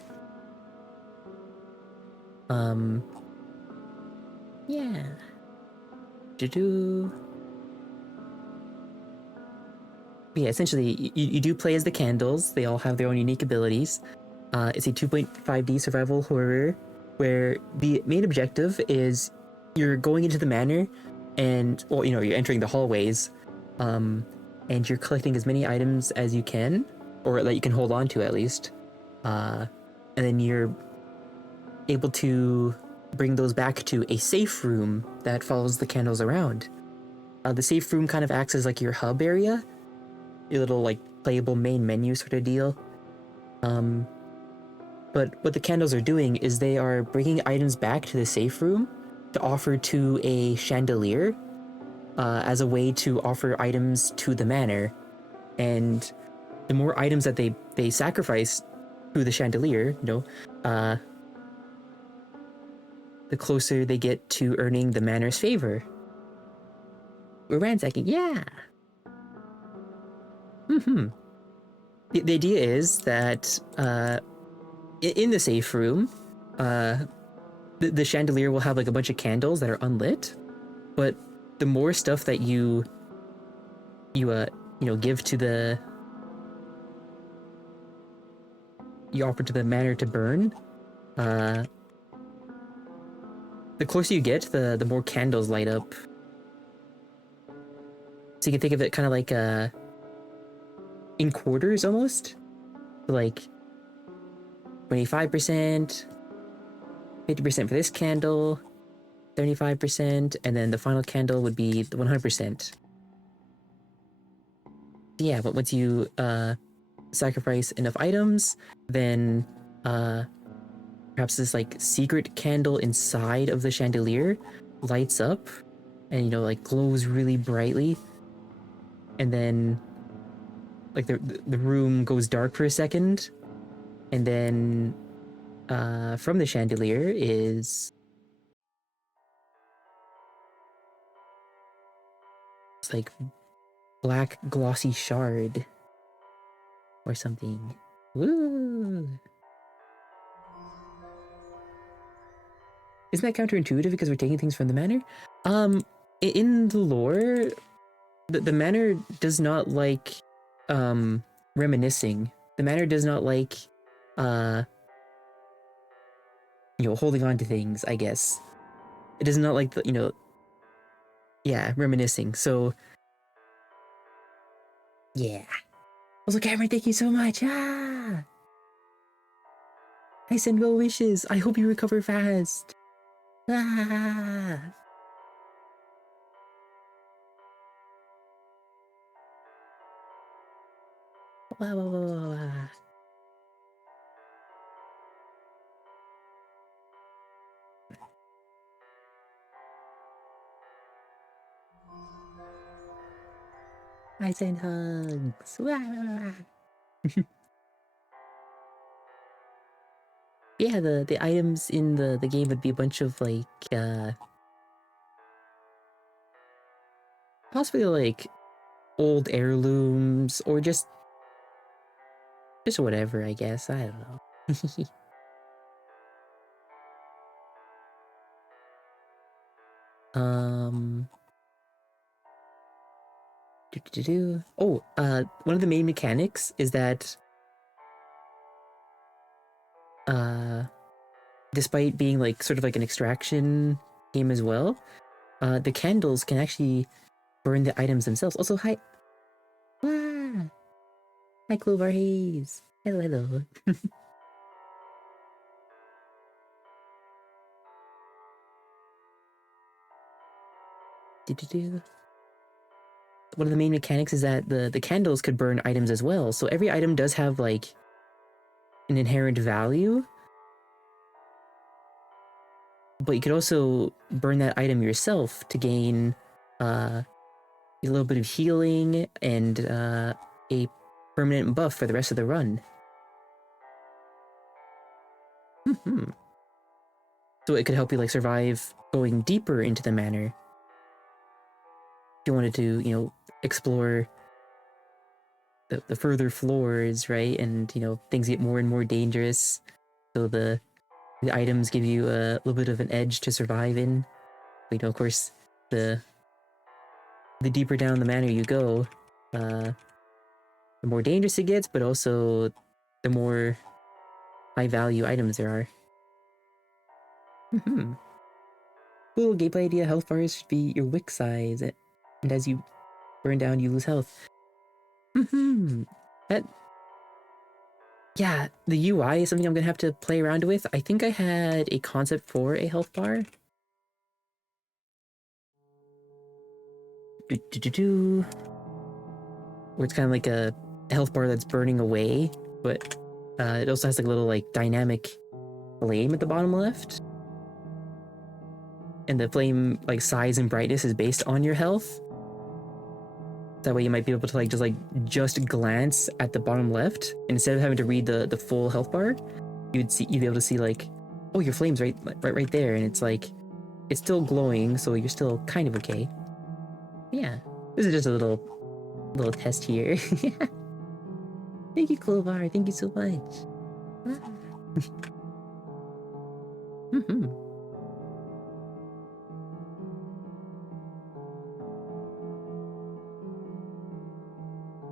Yeah. Yeah, essentially, you do play as the Candles. They all have their own unique abilities. It's a 2.5D survival horror where the main objective is you're going into the manor and, well, you know, you're entering the hallways, and you're collecting as many items as you can, or that you can hold on to at least. And then you're able to bring those back to a safe room that follows the Candles around. The safe room kind of acts as like your hub area, your little like playable main menu sort of deal. But what the Candles are doing is they are bringing items back to the safe room to offer to a chandelier as a way to offer items to the manor. And the more items that they sacrifice to the chandelier, you know, the closer they get to earning the manor's favor. We're ransacking, yeah! The idea is that in the safe room, the chandelier will have like a bunch of candles that are unlit, but the more stuff that you know, give to the, you offer to the manor to burn, the closer you get, the more candles light up. So you can think of it kind of like in quarters almost, like 25%, 50% for this candle, 35%, and then the final candle would be the 100%. Yeah, but once you sacrifice enough items, then perhaps this like secret candle inside of the chandelier lights up and, you know, like glows really brightly, and then like the room goes dark for a second, and then from the chandelier is it's like black glossy shard or something. Woo! Isn't that counterintuitive because we're taking things from the manor? In the lore, the manor does not like reminiscing. The manor does not like you know, holding on to things, I guess. It does not like the, you know, yeah, reminiscing. So yeah. Also, Cameron, thank you so much. Ah, I send well wishes. I hope you recover fast. Ah. Wow, wow, wow, wow, wow. I send hugs. Wow. Yeah, the items in the game would be a bunch of like possibly like old heirlooms or just whatever, I guess. I don't know. um Oh, one of the main mechanics is that despite being like sort of like an extraction game as well, the candles can actually burn the items themselves. Also, hi. Ah, hi, Clover Haze. Hello, hello. One of the main mechanics is that the candles could burn items as well. So every item does have like an inherent value, but you could also burn that item yourself to gain a little bit of healing and a permanent buff for the rest of the run. So it could help you like survive going deeper into the manor. If you wanted to, you know, explore the further floors, right? And, you know, things get more and more dangerous. So the items give you a little bit of an edge to survive in. But, you know, of course, the deeper down the manor you go, the more dangerous it gets, but also the more high value items there are. Cool gameplay idea. Health bars should be your wick size, and as you burn down, you lose health. That, yeah, the UI is something I'm gonna have to play around with. I think I had a concept for a health bar. Where it's kind of like a health bar that's burning away, but it also has like a little like dynamic flame at the bottom left. And the flame like size and brightness is based on your health. That way you might be able to like just glance at the bottom left, and instead of having to read the full health bar, you'd be able to see like, oh, your flame's right there, and it's like it's still glowing, so you're still kind of okay. Yeah, this is just a little test here. Thank you, Clovar. Thank you so much.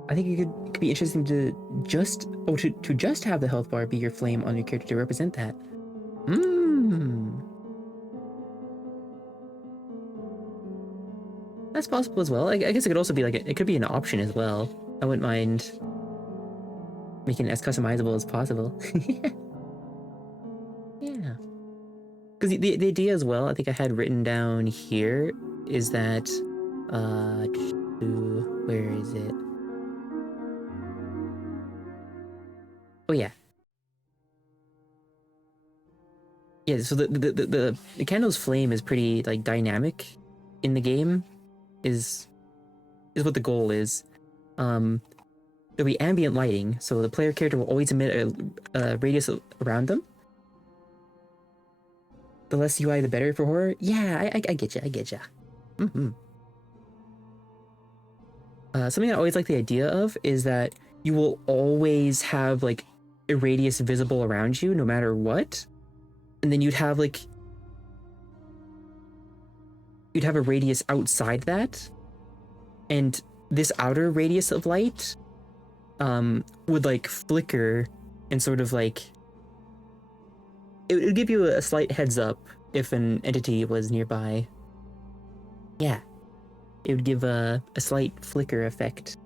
I think it could be interesting to just have the health bar be your flame on your character to represent that. That's possible as well. I guess it could also be like it could be an option as well. I wouldn't mind making it as customizable as possible. Yeah. Because the idea as well, I think I had written down here, is that where is it? Oh yeah. Yeah, so the candle's flame is pretty like dynamic in the game, is what the goal is. There'll be ambient lighting, so the player character will always emit a radius around them. The less UI, the better for horror. Yeah, I get you. I get you. Something I always like the idea of is that you will always have like a radius visible around you, no matter what, and then you'd have a radius outside that, and this outer radius of light would like flicker and sort of like it would give you a slight heads up if an entity was nearby. Yeah, it would give a slight flicker effect.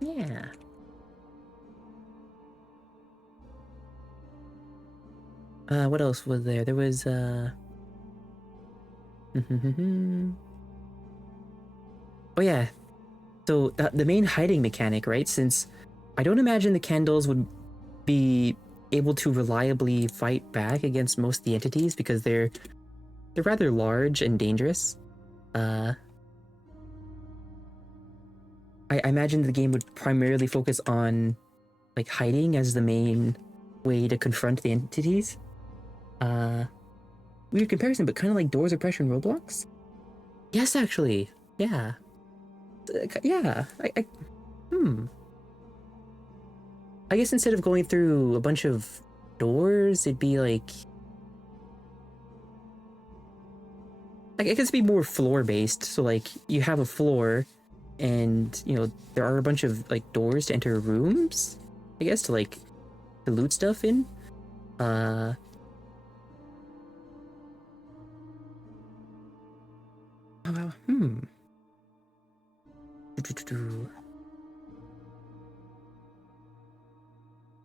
Yeah. What else was there? There was oh yeah. So the main hiding mechanic, right? Since I don't imagine the candles would be able to reliably fight back against most of the entities because they're rather large and dangerous. I imagine the game would primarily focus on like hiding as the main way to confront the entities. Weird comparison, but kind of like Doors of Pressure in Roblox. Yes, actually, yeah. Yeah, I guess instead of going through a bunch of doors, it'd be like... I guess it'd be more floor-based, so like, you have a floor, and, you know, there are a bunch of, like, doors to enter rooms, I guess, to loot stuff in.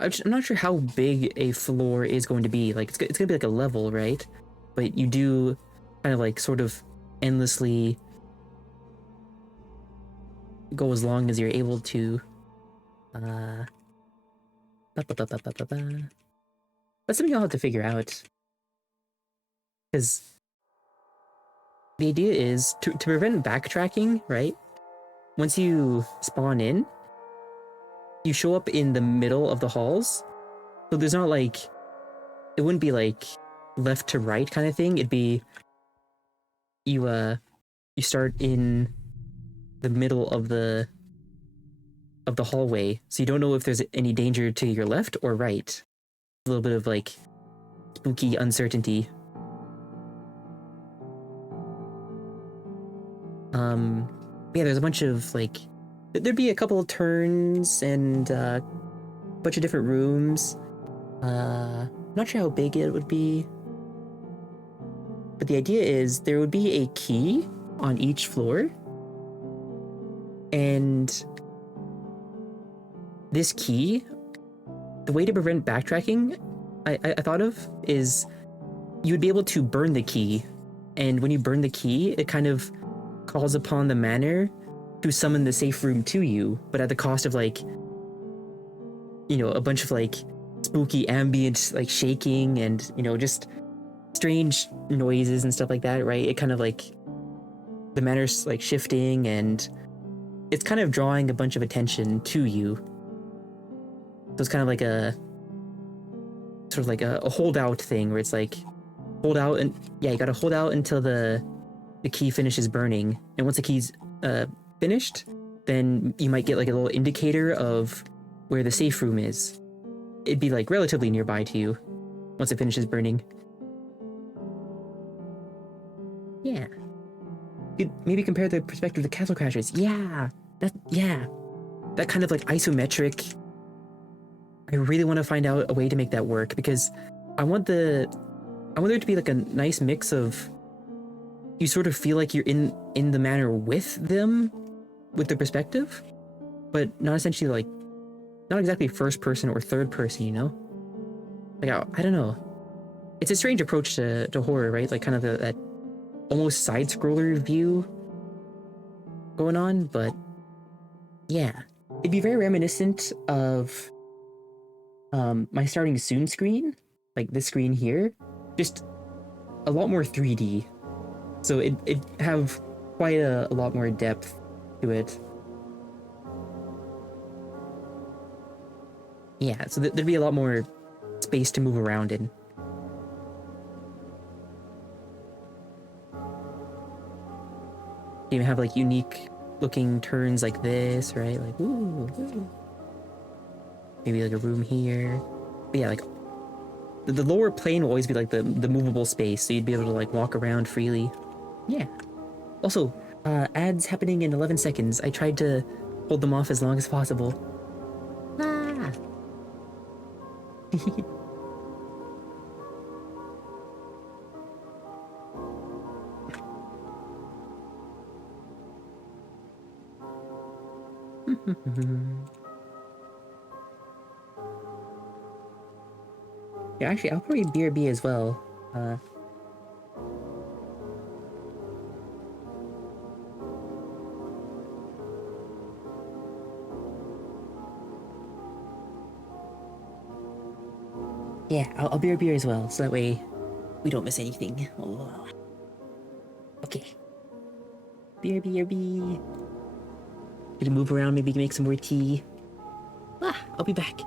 I'm not sure how big a floor is going to be. Like, it's gonna be like a level, right? But you do kind of like sort of endlessly go as long as you're able to. That's something I'll have to figure out. Because the idea is to prevent backtracking, right? Once you spawn in, you show up in the middle of the halls. So there's not like, it wouldn't be like left to right kind of thing. It'd be you start in the middle of the hallway, so you don't know if there's any danger to your left or right. A little bit of like spooky uncertainty. Yeah, there's a bunch of like, there'd be a couple of turns and a bunch of different rooms. Not sure how big it would be, but the idea is there would be a key on each floor, and this key, the way to prevent backtracking, I thought of, is you would be able to burn the key, and when you burn the key, it kind of calls upon the manor to summon the safe room to you, but at the cost of like, you know, a bunch of like spooky ambient like shaking and, you know, just strange noises and stuff like that, right? It kind of like, the manor's like shifting and it's kind of drawing a bunch of attention to you. So it's kind of like a sort of like a holdout thing where it's like hold out, and yeah, you gotta hold out until the key finishes burning, and once the key's finished, then you might get like a little indicator of where the safe room is. It'd be like relatively nearby to you once it finishes burning. Yeah. You'd maybe compare the perspective of the Castle Crashers. Yeah, that kind of like isometric. I really want to find out a way to make that work, because I want there to be like a nice mix of, you sort of feel like you're in the manor with them, with the perspective, but not essentially like, not exactly first person or third person, you know? Like, I don't know. It's a strange approach to horror, right? Like kind of that almost side-scroller view going on, but Yeah, it'd be very reminiscent of my starting soon screen, like this screen here, just a lot more 3D. So it have quite a lot more depth to it. Yeah, so there'd be a lot more space to move around in. You even have like unique looking turns like this, right? Like, ooh. Maybe like a room here. But yeah, like the lower plane will always be like the movable space, so you'd be able to like walk around freely. Yeah. Also, ads happening in 11 seconds. I tried to hold them off as long as possible. Ah. Yeah, actually, I'll probably BRB as well. Uh, yeah, I'll BRB as well, so that way we don't miss anything. Oh. Okay. BRB. Gonna move around, maybe make some more tea. I'll be back.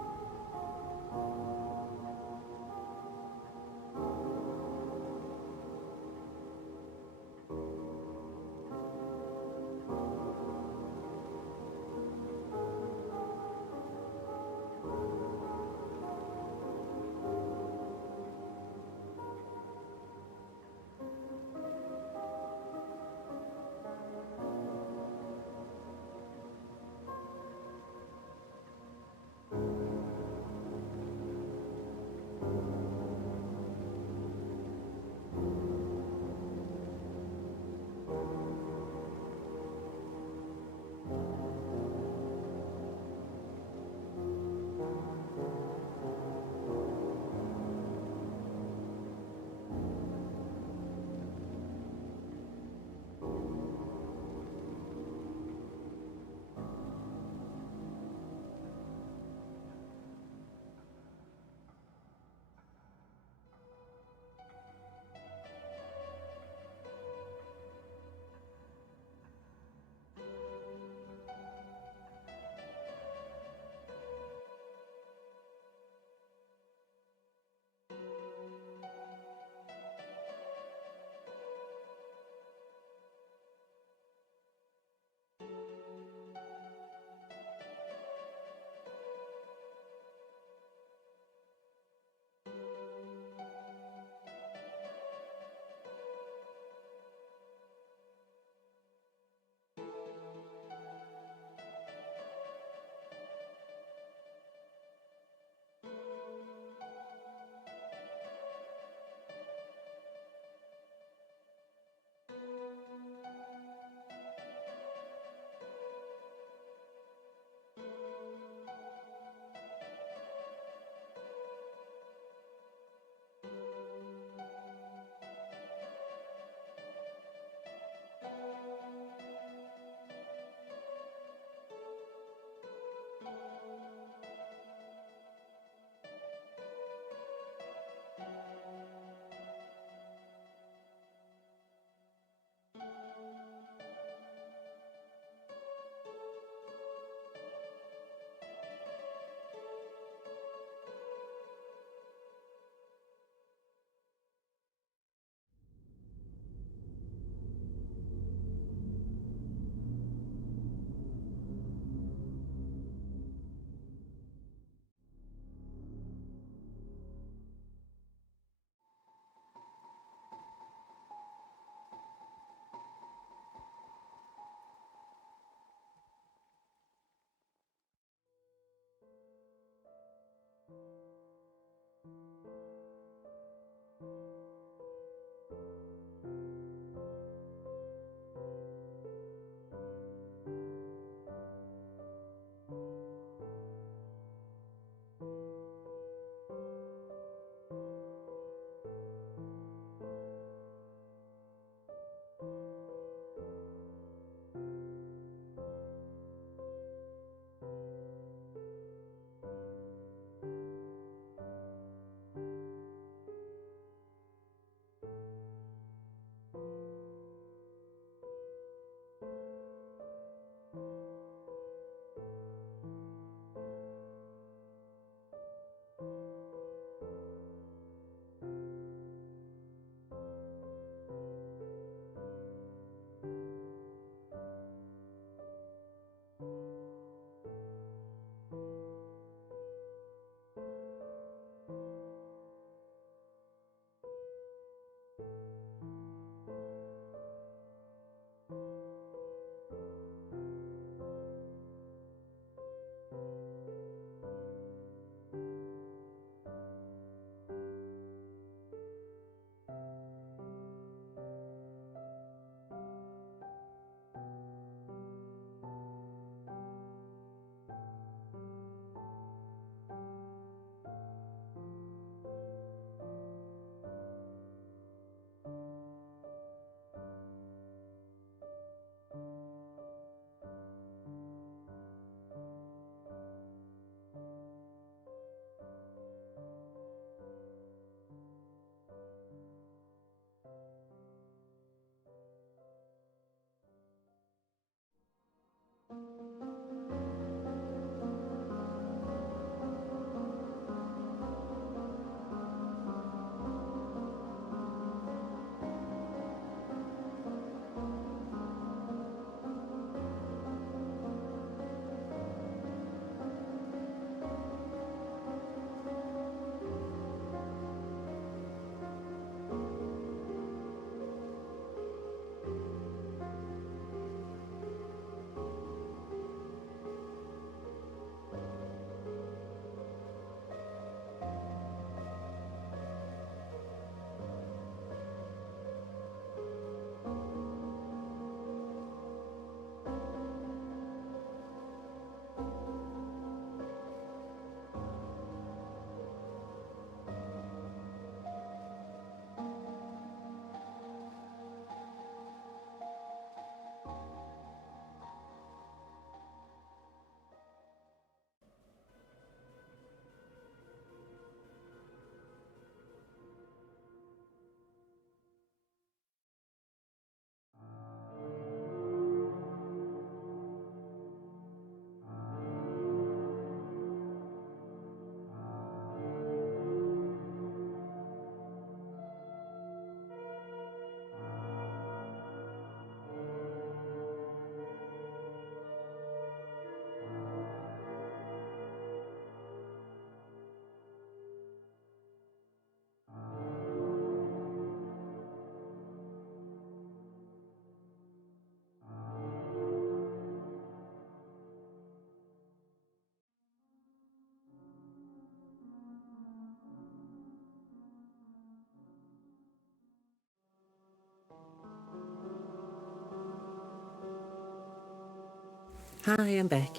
Hi, I'm back.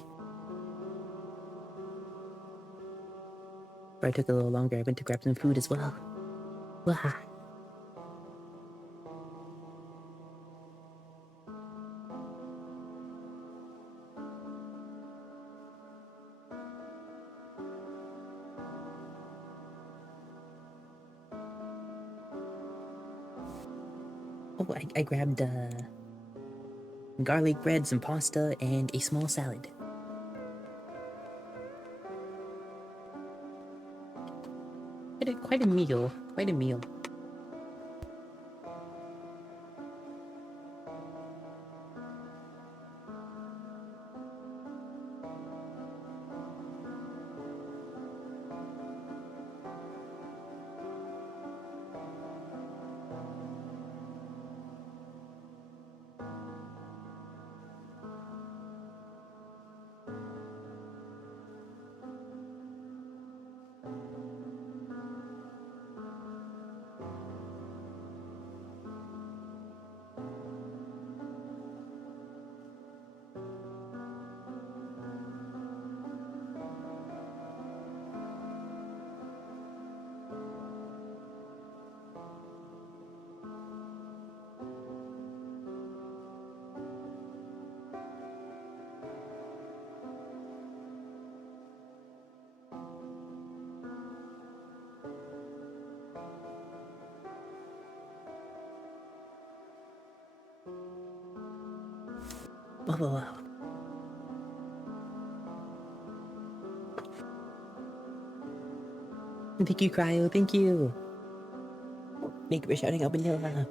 But I took a little longer. I went to grab some food as well. Wah. Oh, I grabbed garlic bread, some pasta, and a small salad. Quite a meal. Quite a meal. Wow, wow, wow. Thank you, Cryo. Thank you. Thank you for shouting out Manila.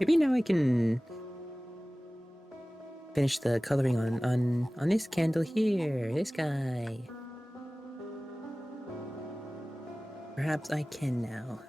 Maybe now I can finish the coloring on this candle here. This guy. Perhaps I can now.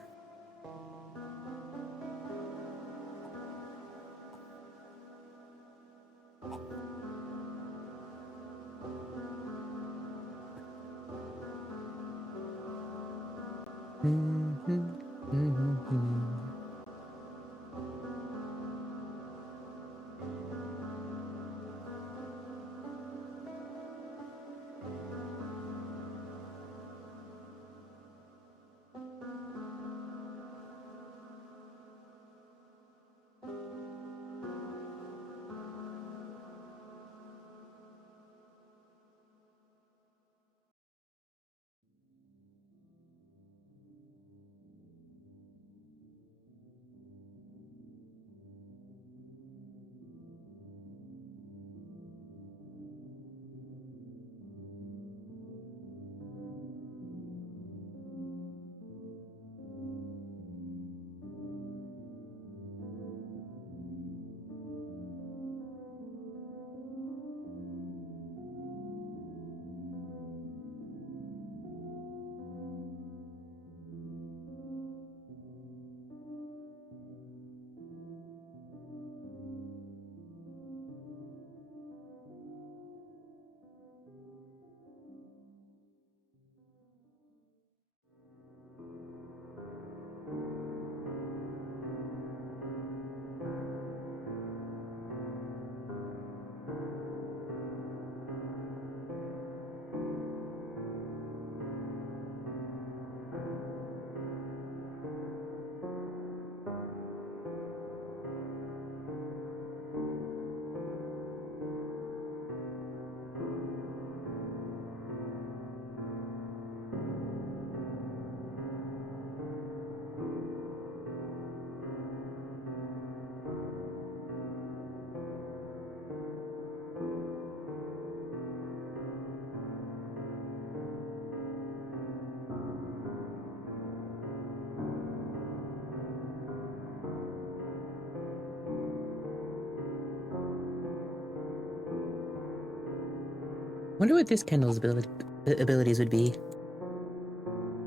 Wonder what this candle's abilities would be.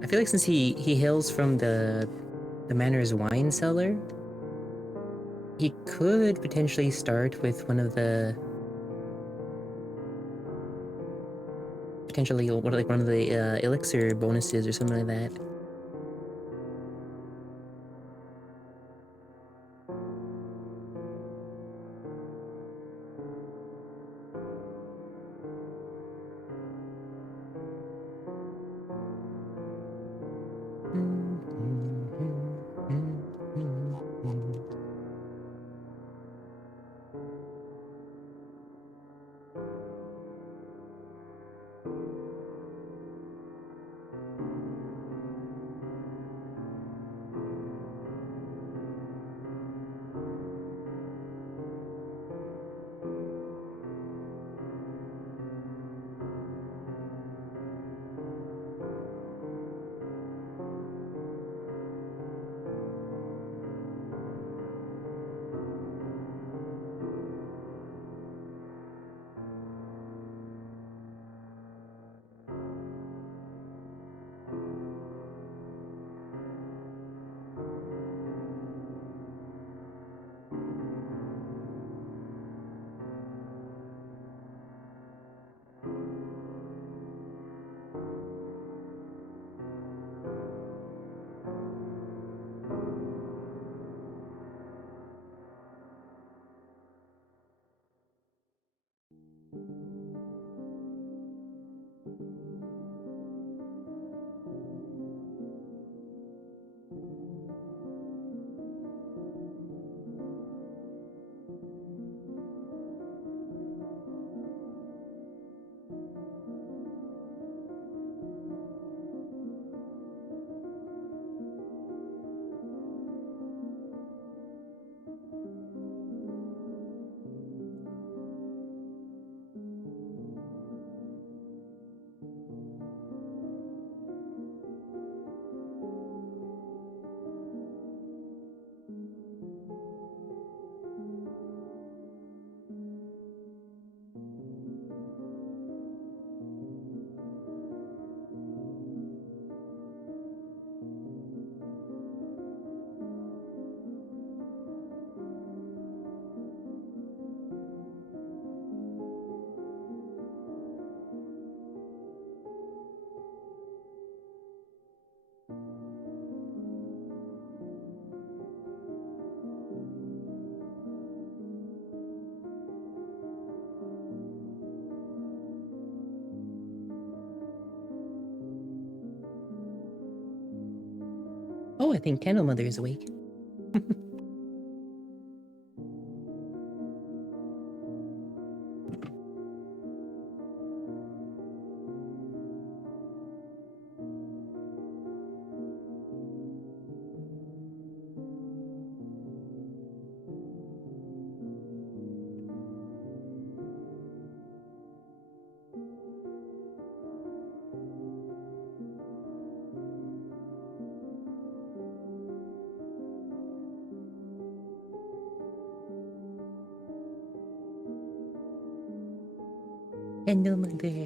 I feel like since he hails from the manor's wine cellar, he could potentially start with one of the elixir bonuses or something like that. Oh, I think Candle Mother is awake. Candle Mother.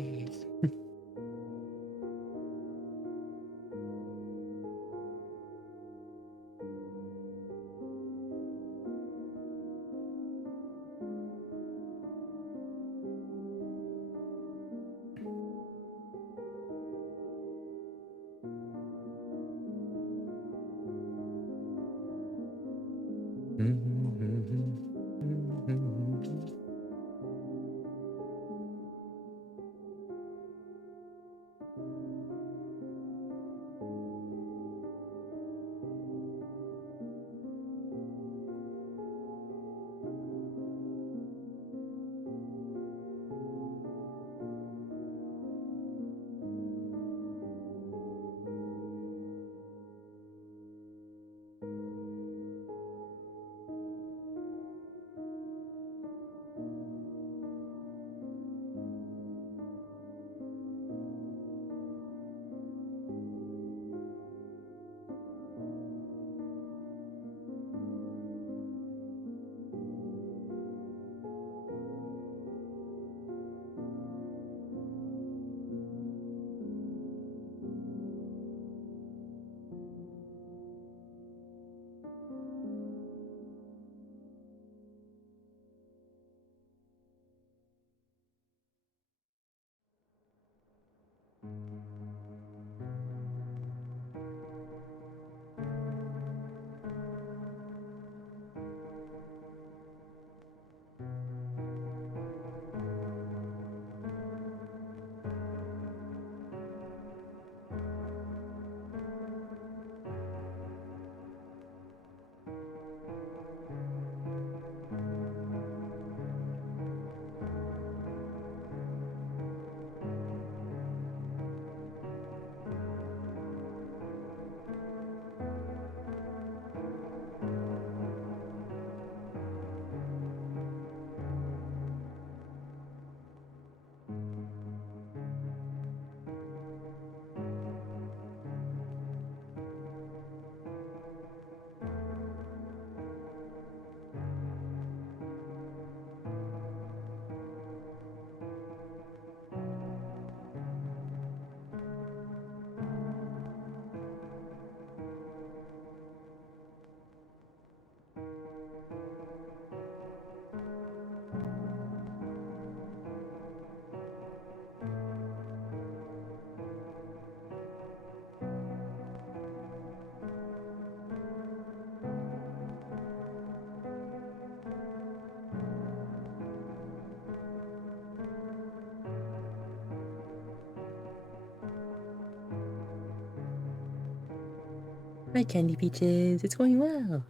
Hi, Candy Peaches. It's going well.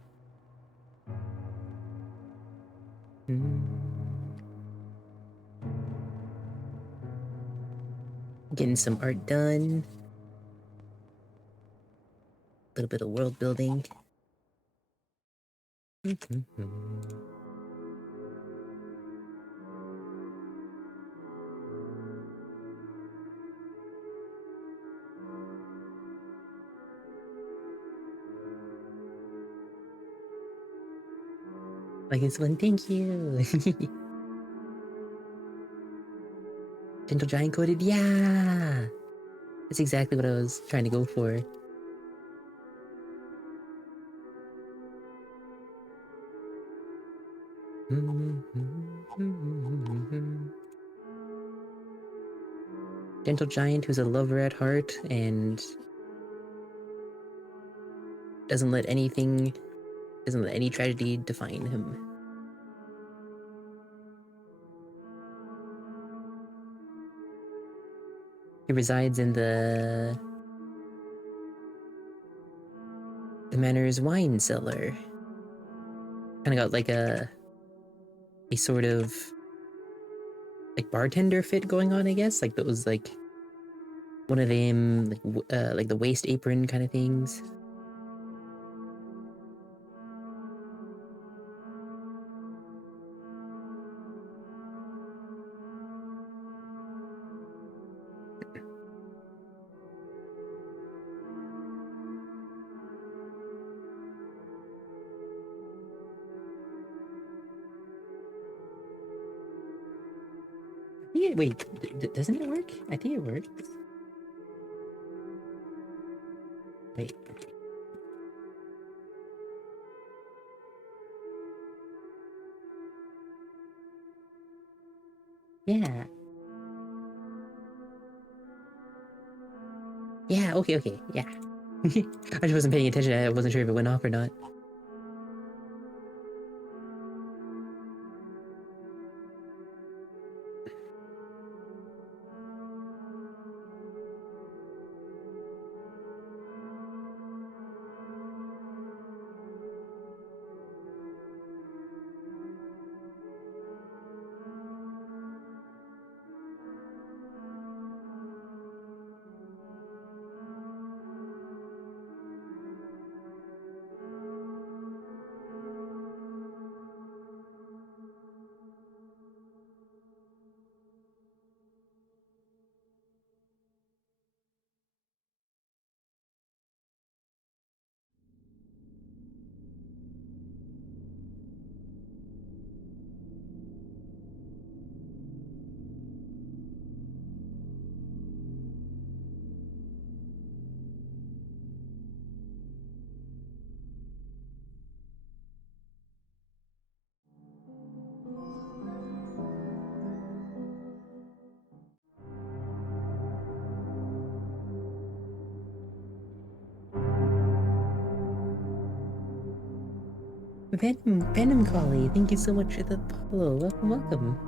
Getting some art done. A little bit of world building. Like this one, thank you. Gentle Giant coated, yeah! That's exactly what I was trying to go for. Gentle Giant who's a lover at heart and doesn't let any tragedy define him. He resides in the manor's wine cellar. Kind of got like a sort of like bartender fit going on, I guess. Like those like one of them like the waist apron kind of things. Yeah, wait, doesn't it work? I think it works. Wait. Yeah. Yeah, okay, yeah. I just wasn't paying attention. I wasn't sure if it went off or not. Venom Collie, thank you so much for the follow. Welcome.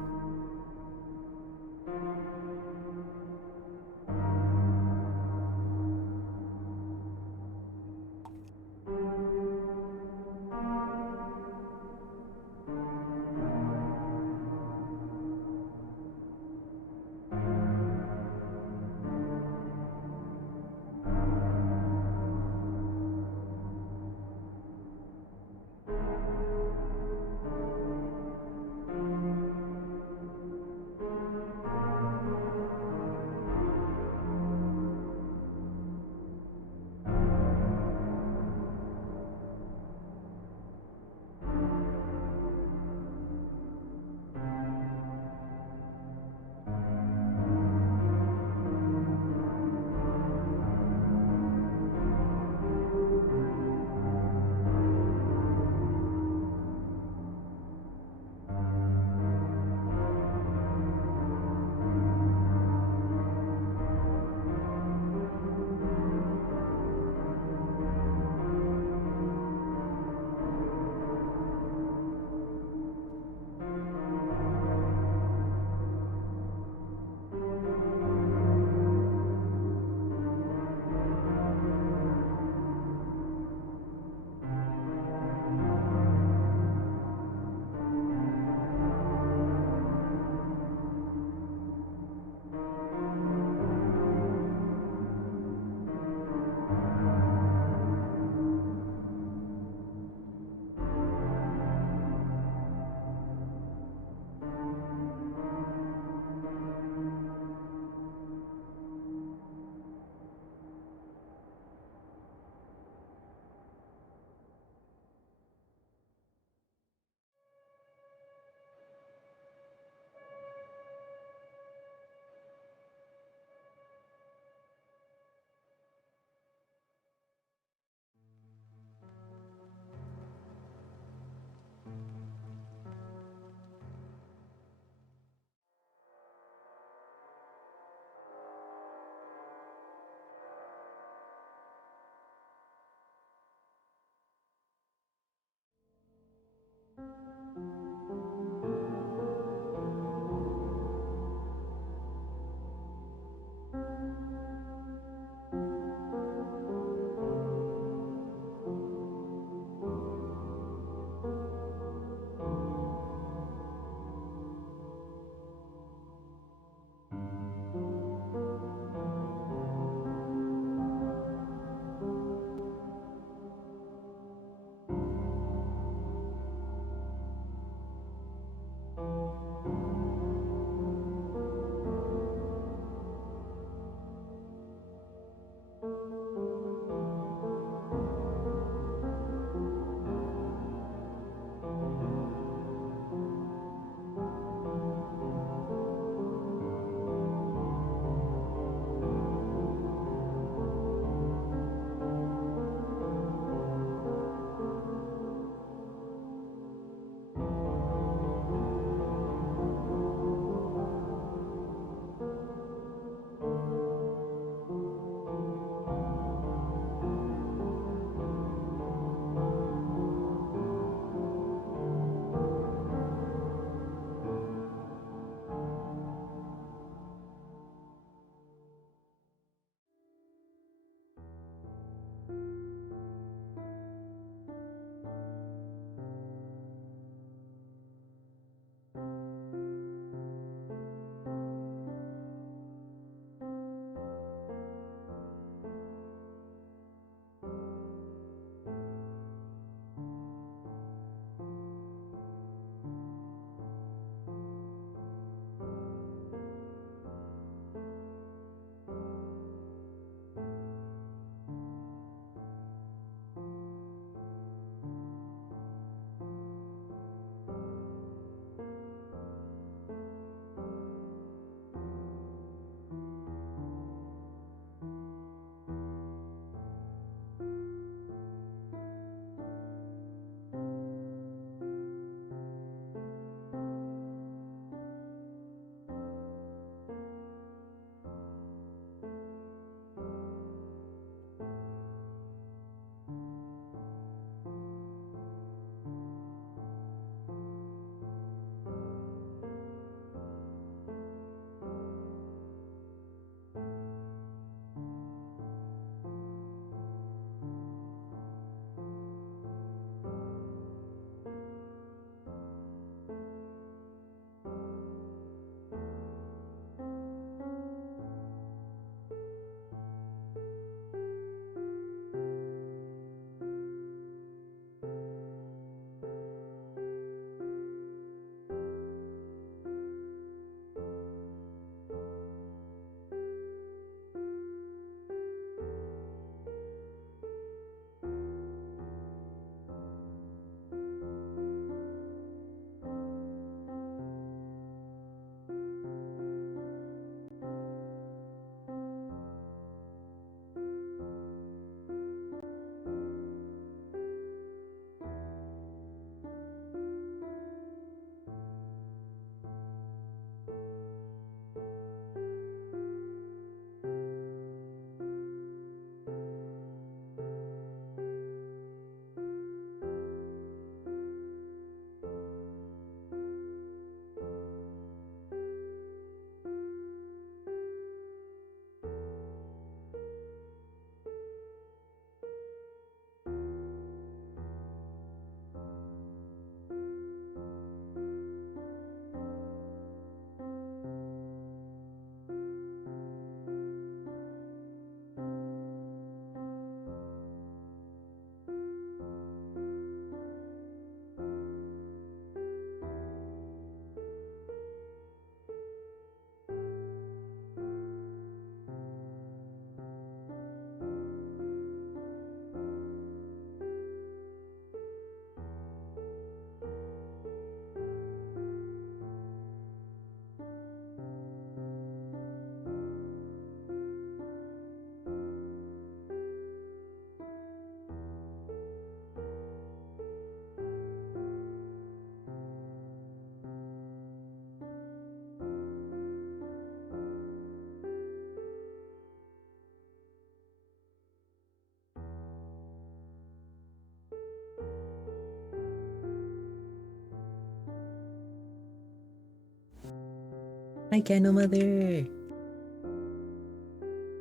Hi, Candle Mother.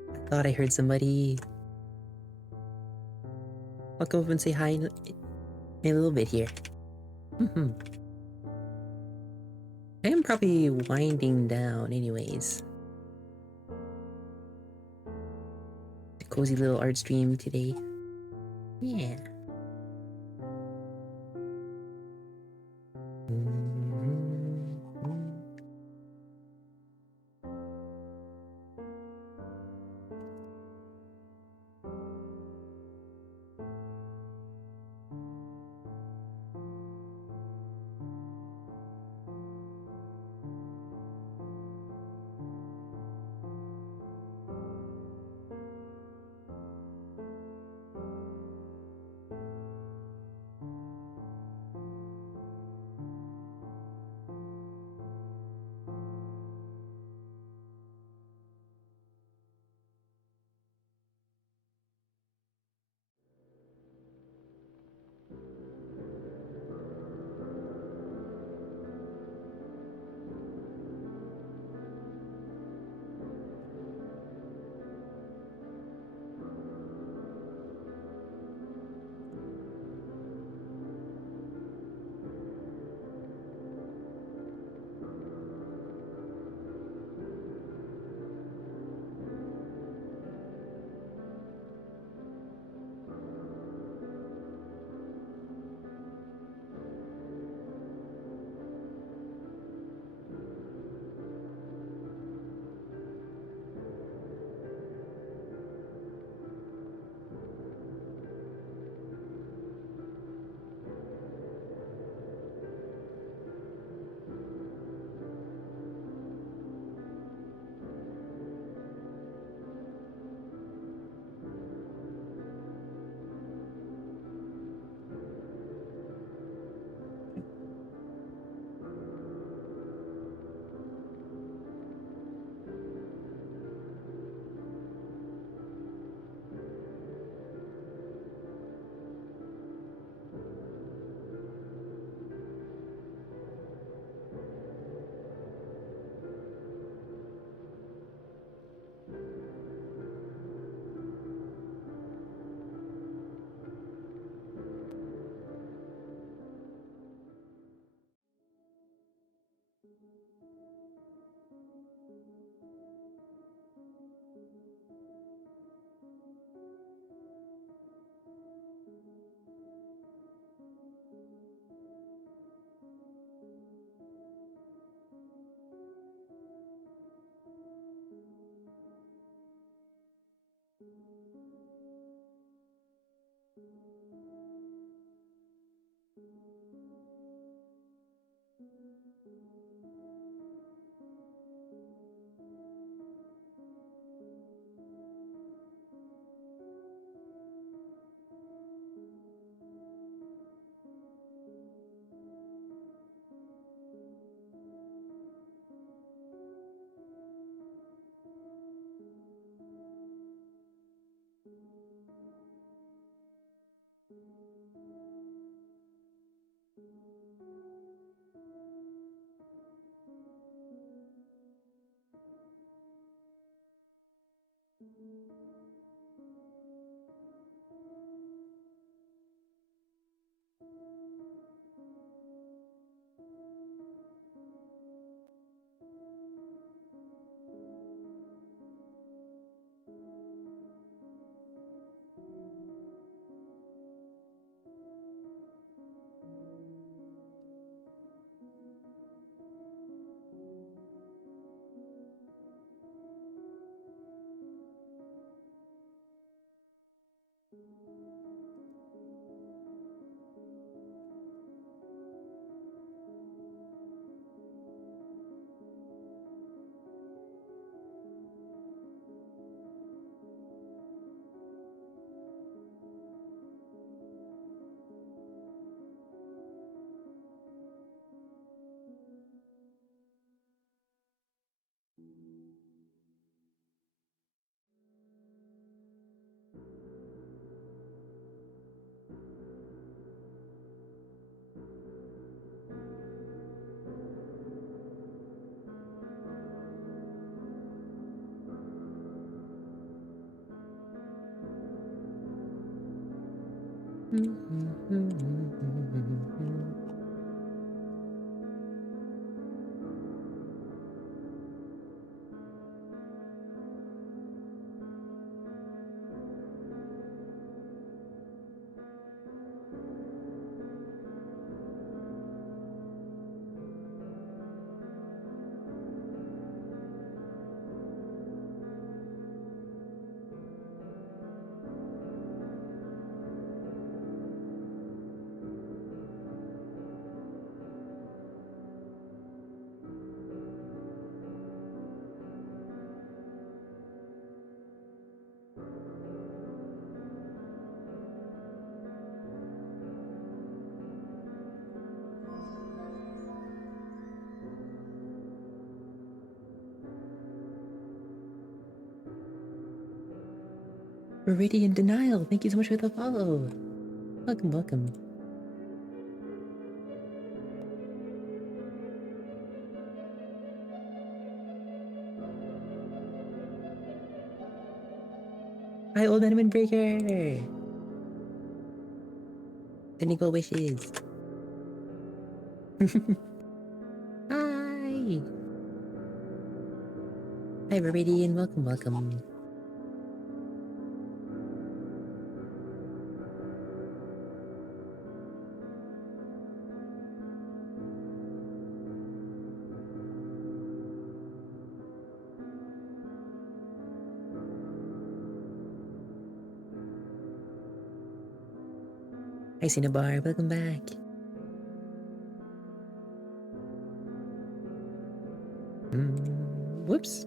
I thought I heard somebody. I'll go up and say hi in a little bit here. I am probably winding down anyways. A cozy little art stream today. Yeah. Meridian Denial, thank you so much for the follow. Welcome, welcome. Hi, Old Enemy Breaker! Sending well wishes. Hi! Hi, Meridian, welcome, welcome. Hi, Cinnabar, welcome back. Whoops.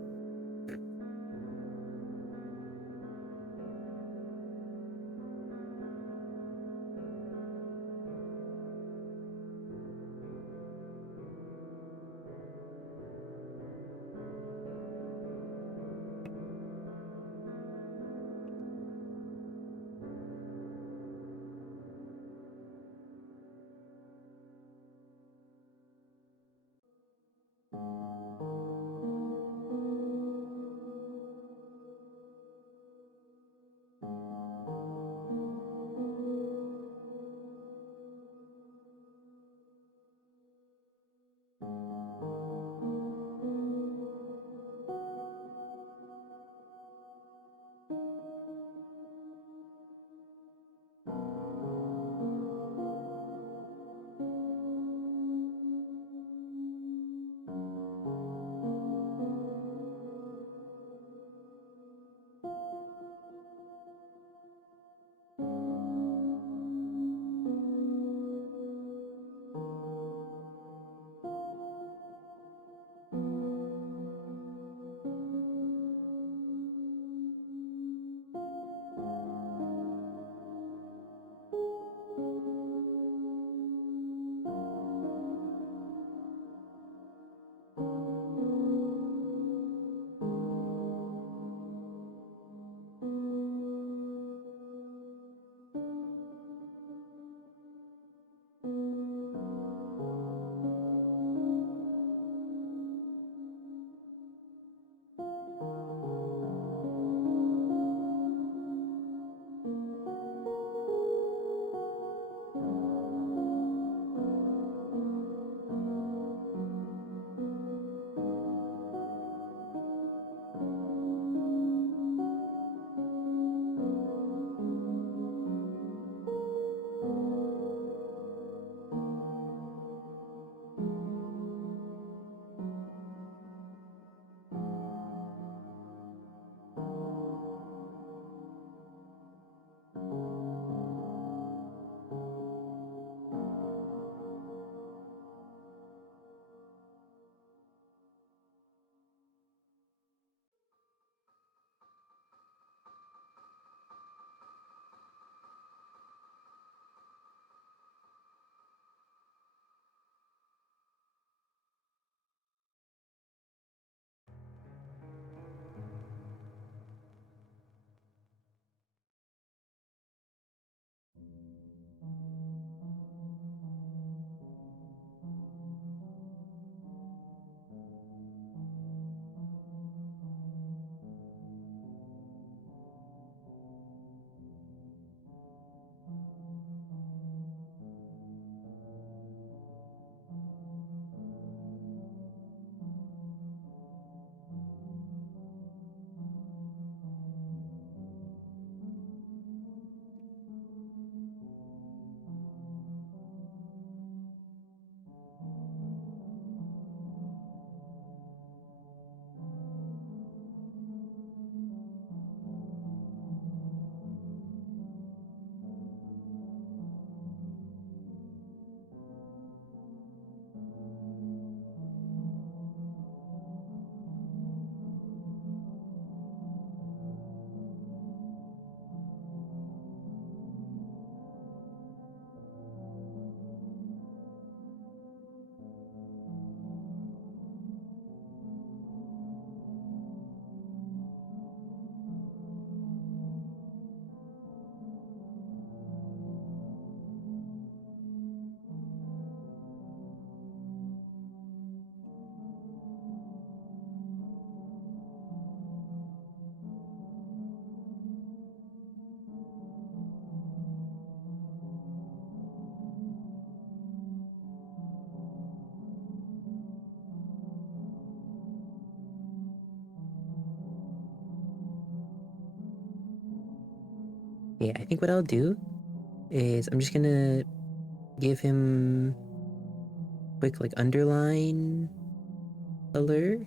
Yeah, I think what I'll do is I'm just gonna give him quick like underline color,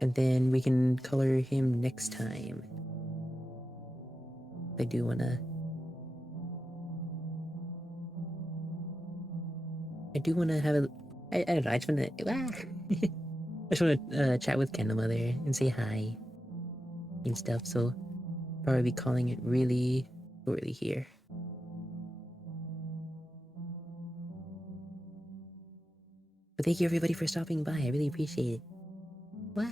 and then we can color him next time. I do wanna have a I don't know, I just wanna I just wanna chat with Kendall Mother and say hi and stuff, so probably be calling it really shortly here. But thank you everybody for stopping by. I really appreciate it. Wow.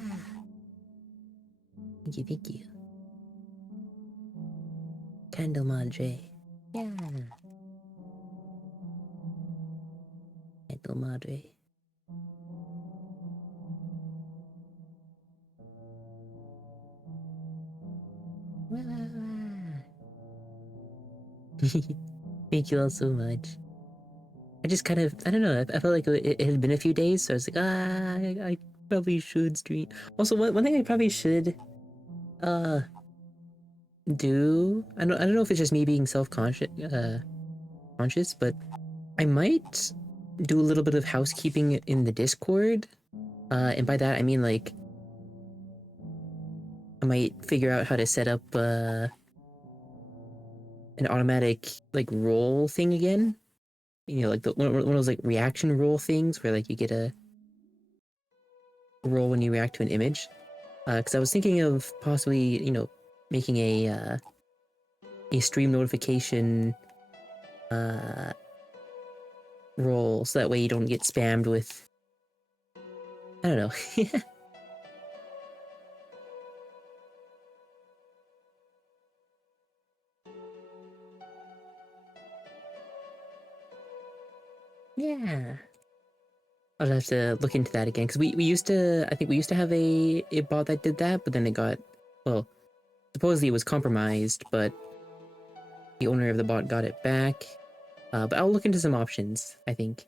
Thank you, thank you. Candle Madre. Yeah. Candle Madre. Thank you all so much. I just kind of, I don't know, I felt like it had been a few days, so I was like, I probably should stream. Also, one thing I probably should, uh, do, I don't know if it's just me being self-conscious, conscious, but I might do a little bit of housekeeping in the Discord. And by that, I mean, like, I might figure out how to set up, an automatic, like, roll thing again. You know, like, one of those, like, reaction roll things where, like, you get a roll when you react to an image. Because I was thinking of possibly, you know, making a stream notification, roll, so that way you don't get spammed with, I don't know. Yeah. I'll have to look into that again, because we used to, I think we used to have a bot that did that, but then it got, well, supposedly it was compromised, but the owner of the bot got it back. But I'll look into some options, I think.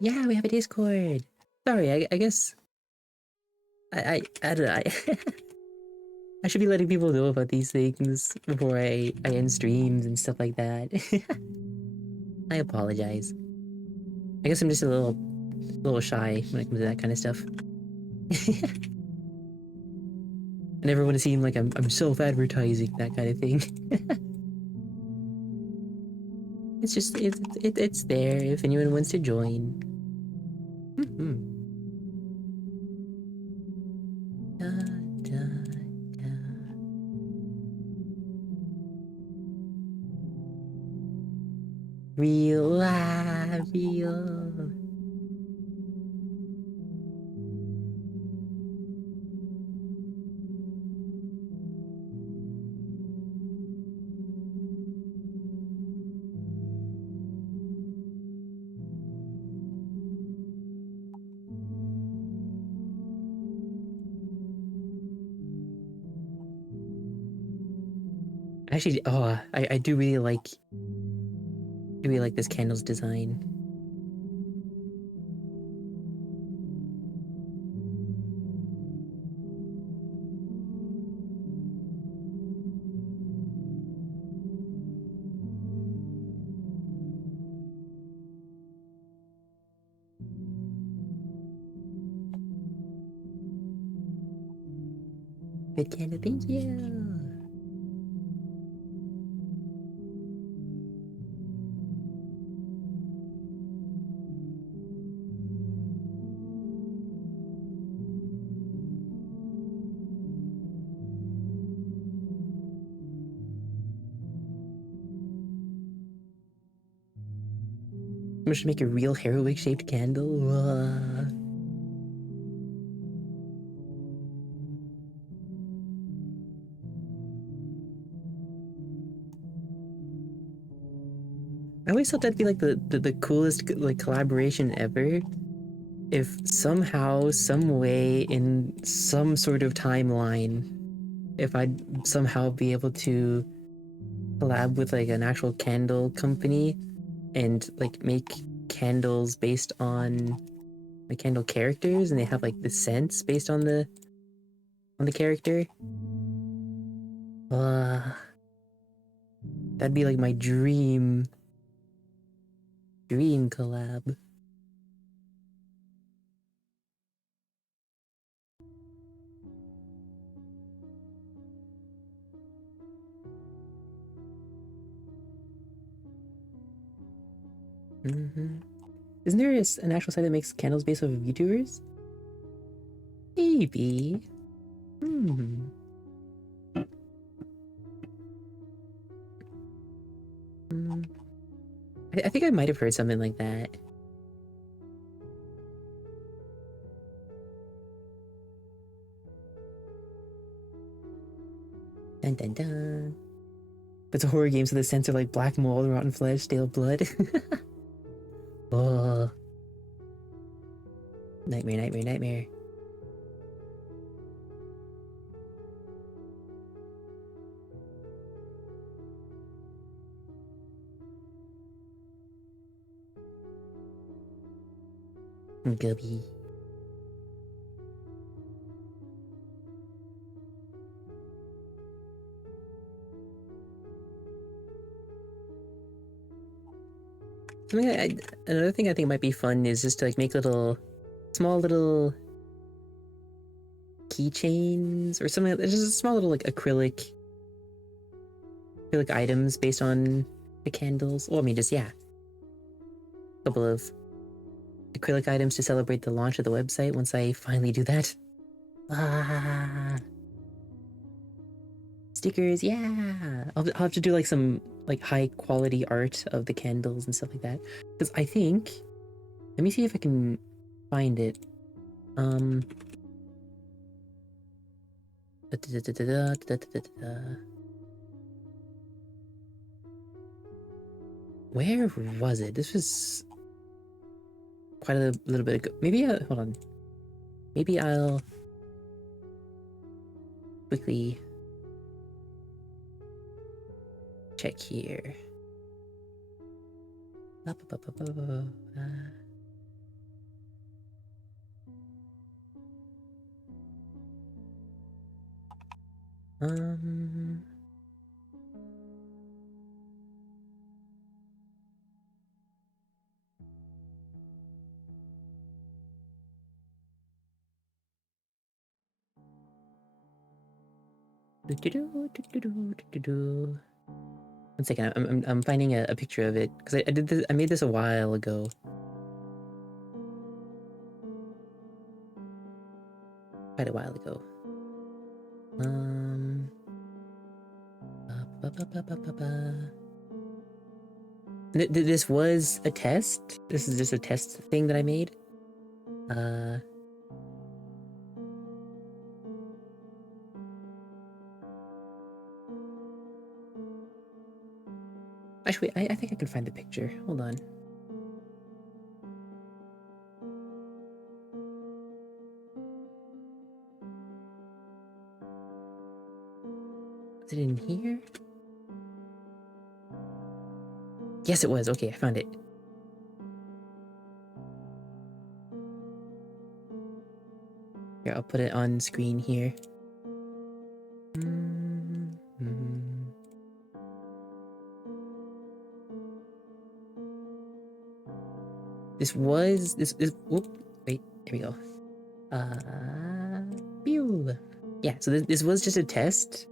Yeah, we have a Discord. Sorry, I guess I don't know. I should be letting people know about these things before I end streams and stuff like that. I apologize. I guess I'm just a little shy when it comes to that kind of stuff. I never want to seem like I'm self-advertising, that kind of thing. It's just it's there if anyone wants to join. Da, da, da. Real, real. Actually, oh, I do really like this candle's design. Good candle, thank you. I'm just make a real heroic shaped candle. I always thought that'd be like the coolest like collaboration ever. If somehow, some way, in some sort of timeline, if I'd somehow be able to collab with like an actual candle company and like make candles based on the candle characters, and they have like the scents based on the character. That'd be like my dream collab. Isn't there an actual site that makes candles based off of YouTubers? Maybe. I think I might have heard something like that. Dun dun dun. It's a horror game, so the scents are like black mold, rotten flesh, stale blood. Oh. Nightmare, nightmare, nightmare. Gubby. Another thing I think might be fun is just to like make small little keychains or something. There's just small little like acrylic items based on the candles. Well, I mean, just yeah, a couple of acrylic items to celebrate the launch of the website once I finally do that. Stickers, yeah. I'll have to do like some like high quality art of the candles and stuff like that. Because I think, let me see if I can find it. Where was it? This was quite a little bit ago. Maybe hold on. Maybe I'll quickly check here. One second, I'm finding a picture of it because I made this a while ago. Quite a while ago. This was a test. This is just a test thing that I made. Actually, I think I can find the picture. Hold on. Is it in here? Yes, it was. Okay, I found it. Here, I'll put it on screen here. This whoop, wait, here we go. Pew. Yeah, so this was just a test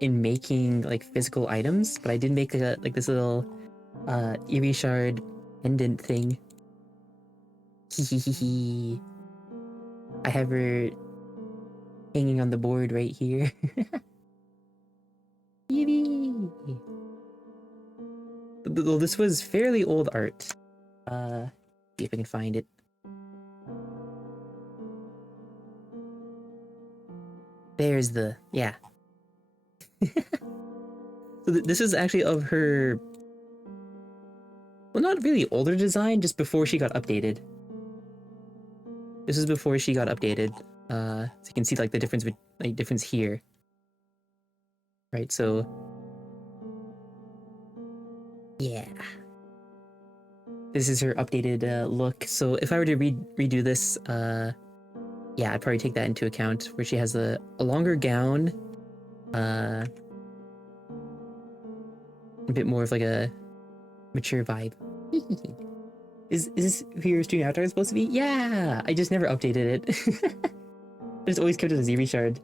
in making like physical items, but I did make like this little eerie shard pendant thing. Hehehe. I have her hanging on the board right here. Yippee! Though this was fairly old art. See if I can find it. There's the, yeah. So this is actually of her, well, not really older design, just before she got updated. This is before she got updated. So you can see like the difference with like difference here. Right, so yeah. This is her updated look. So if I were to redo this, yeah, I'd probably take that into account, where she has a longer gown, a bit more of like a mature vibe. Is this who your stream avatar is supposed to be? Yeah! I just never updated it. I just always kept it as Ziri Shard.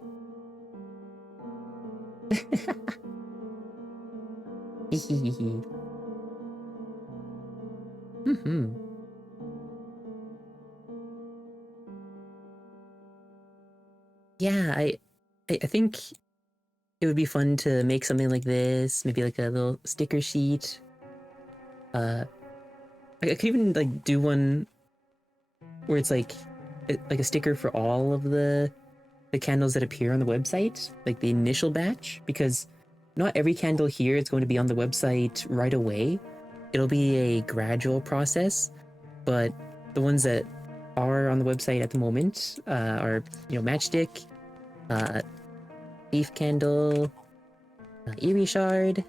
Yeah, I think it would be fun to make something like this, maybe like a little sticker sheet. I could even like do one where it's like a sticker for all of the candles that appear on the website, like the initial batch, because not every candle here is going to be on the website right away. It'll be a gradual process, but the ones that are on the website at the moment are, you know, Matchstick, Thief Candle, Eerie Shard,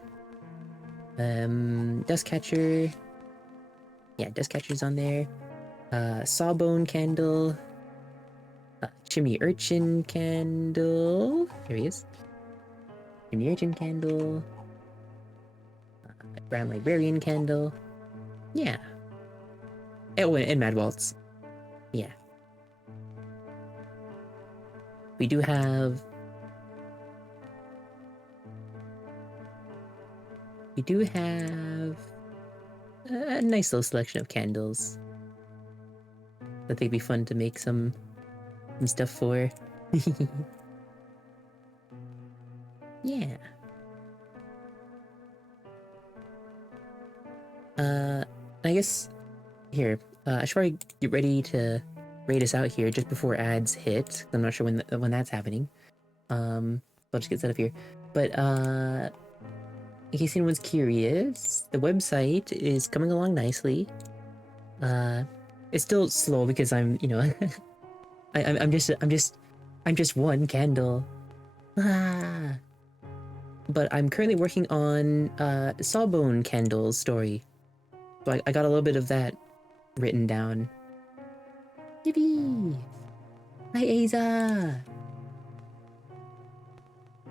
Dustcatcher. Yeah, Dustcatcher's on there. Sawbone Candle, Chimney Urchin Candle. Here he is. Chimney Urchin Candle. Brown Librarian Candle. Yeah. Oh, and Mad Waltz. Yeah. We do have... a nice little selection of candles. I think it'd be fun to make some stuff for. Yeah. I guess here, I should probably get ready to rate us out here just before ads hit. I'm not sure when that's happening. I'll just get set up here. But in case anyone's curious, the website is coming along nicely. It's still slow because I'm, you know, I'm just one candle. Ah. But I'm currently working on Sawbone Candle's story. So I got a little bit of that written down. Yippee! Hi, Aza!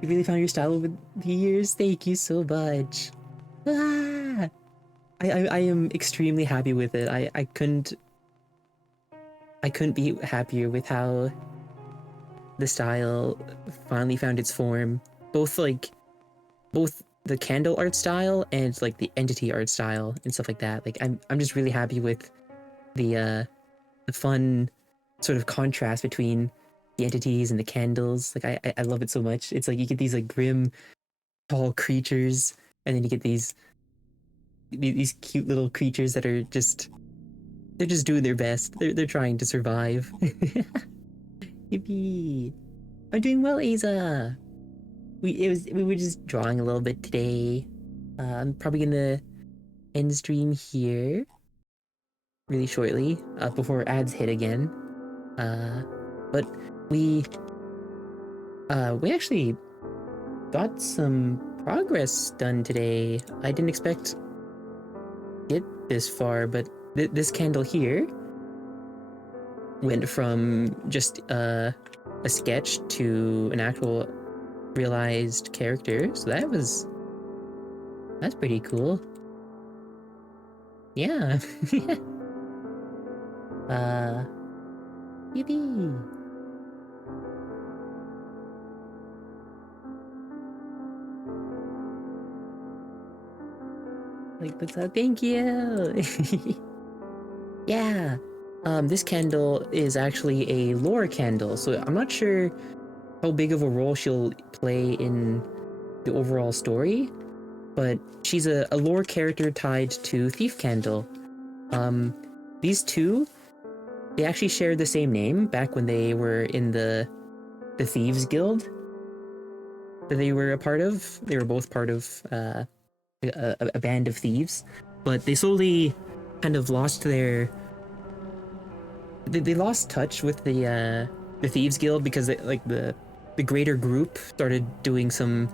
You really found your style over the years? Thank you so much. Ah! I am extremely happy with it. I couldn't be happier with how the style finally found its form. Both the candle art style and like the entity art style and stuff like that. Like I'm just really happy with the fun sort of contrast between the entities and the candles. Like I love it so much. It's like you get these like grim, tall creatures, and then you get these cute little creatures that are they're just doing their best. They're trying to survive. Yippee! I'm doing well, Aza. We were just drawing a little bit today. I'm probably gonna end stream here really shortly before ads hit again. But we actually got some progress done today. I didn't expect it this far, but this candle here went from just a sketch to an actual realized character, so that's pretty cool. Yeah. Yippee! Like, that's how, thank you! Yeah! This candle is actually a lore candle, so I'm not sure how big of a role she'll play in the overall story, but she's a lore character tied to Thief Candle. These two, they actually shared the same name back when they were in the Thieves Guild that they were a part of. They were both part of a band of thieves, but they slowly kind of lost their. They lost touch with the Thieves Guild because the greater group started doing some,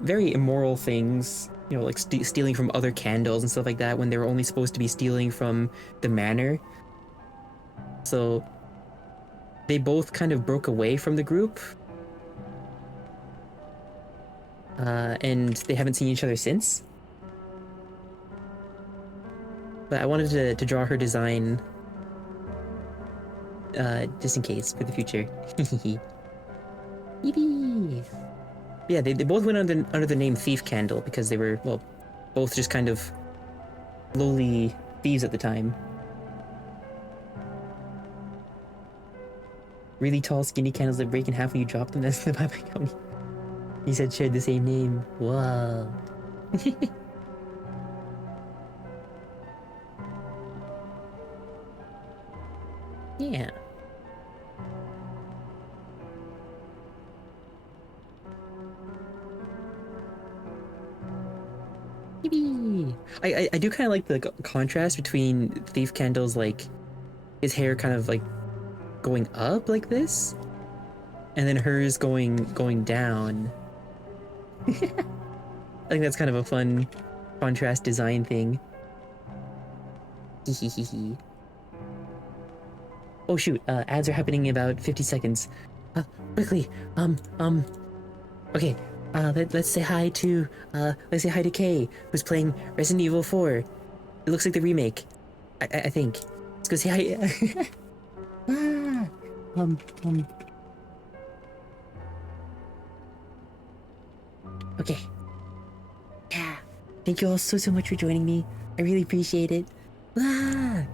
very immoral things. Like stealing from other candles and stuff like that when they were only supposed to be stealing from the manor. So they both kind of broke away from the group. And they haven't seen each other since. But I wanted to draw her design just in case for the future. Yippee! Yeah, they both went under the name Thief Candle because they were, well, both just kind of lowly thieves at the time. Really tall, skinny candles that break in half when you drop them. That's the Bye Bye Company. He said shared the same name. Wow. Yeah. Yippee! I do kind of like the contrast between Thief Candle's, like, his hair kind of, like, going up like this, and then hers going down. I think that's kind of a fun contrast design thing. Hehehe. Oh shoot, ads are happening in about 50 seconds. Quickly, okay, let's say hi to Kay, who's playing Resident Evil 4. It looks like the remake. I think. Let's go say hi. Okay. Yeah. Thank you all so much for joining me. I really appreciate it. Thank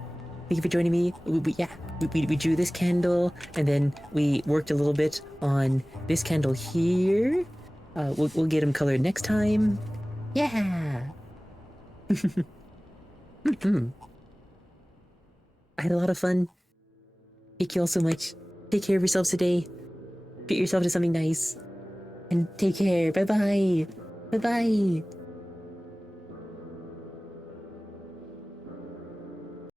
you for joining me. We drew this candle, and then we worked a little bit on this candle here. We'll get them colored next time. Yeah. I had a lot of fun. Thank you all so much. Take care of yourselves today. Treat yourself to something nice. And take care. Bye-bye. Bye-bye.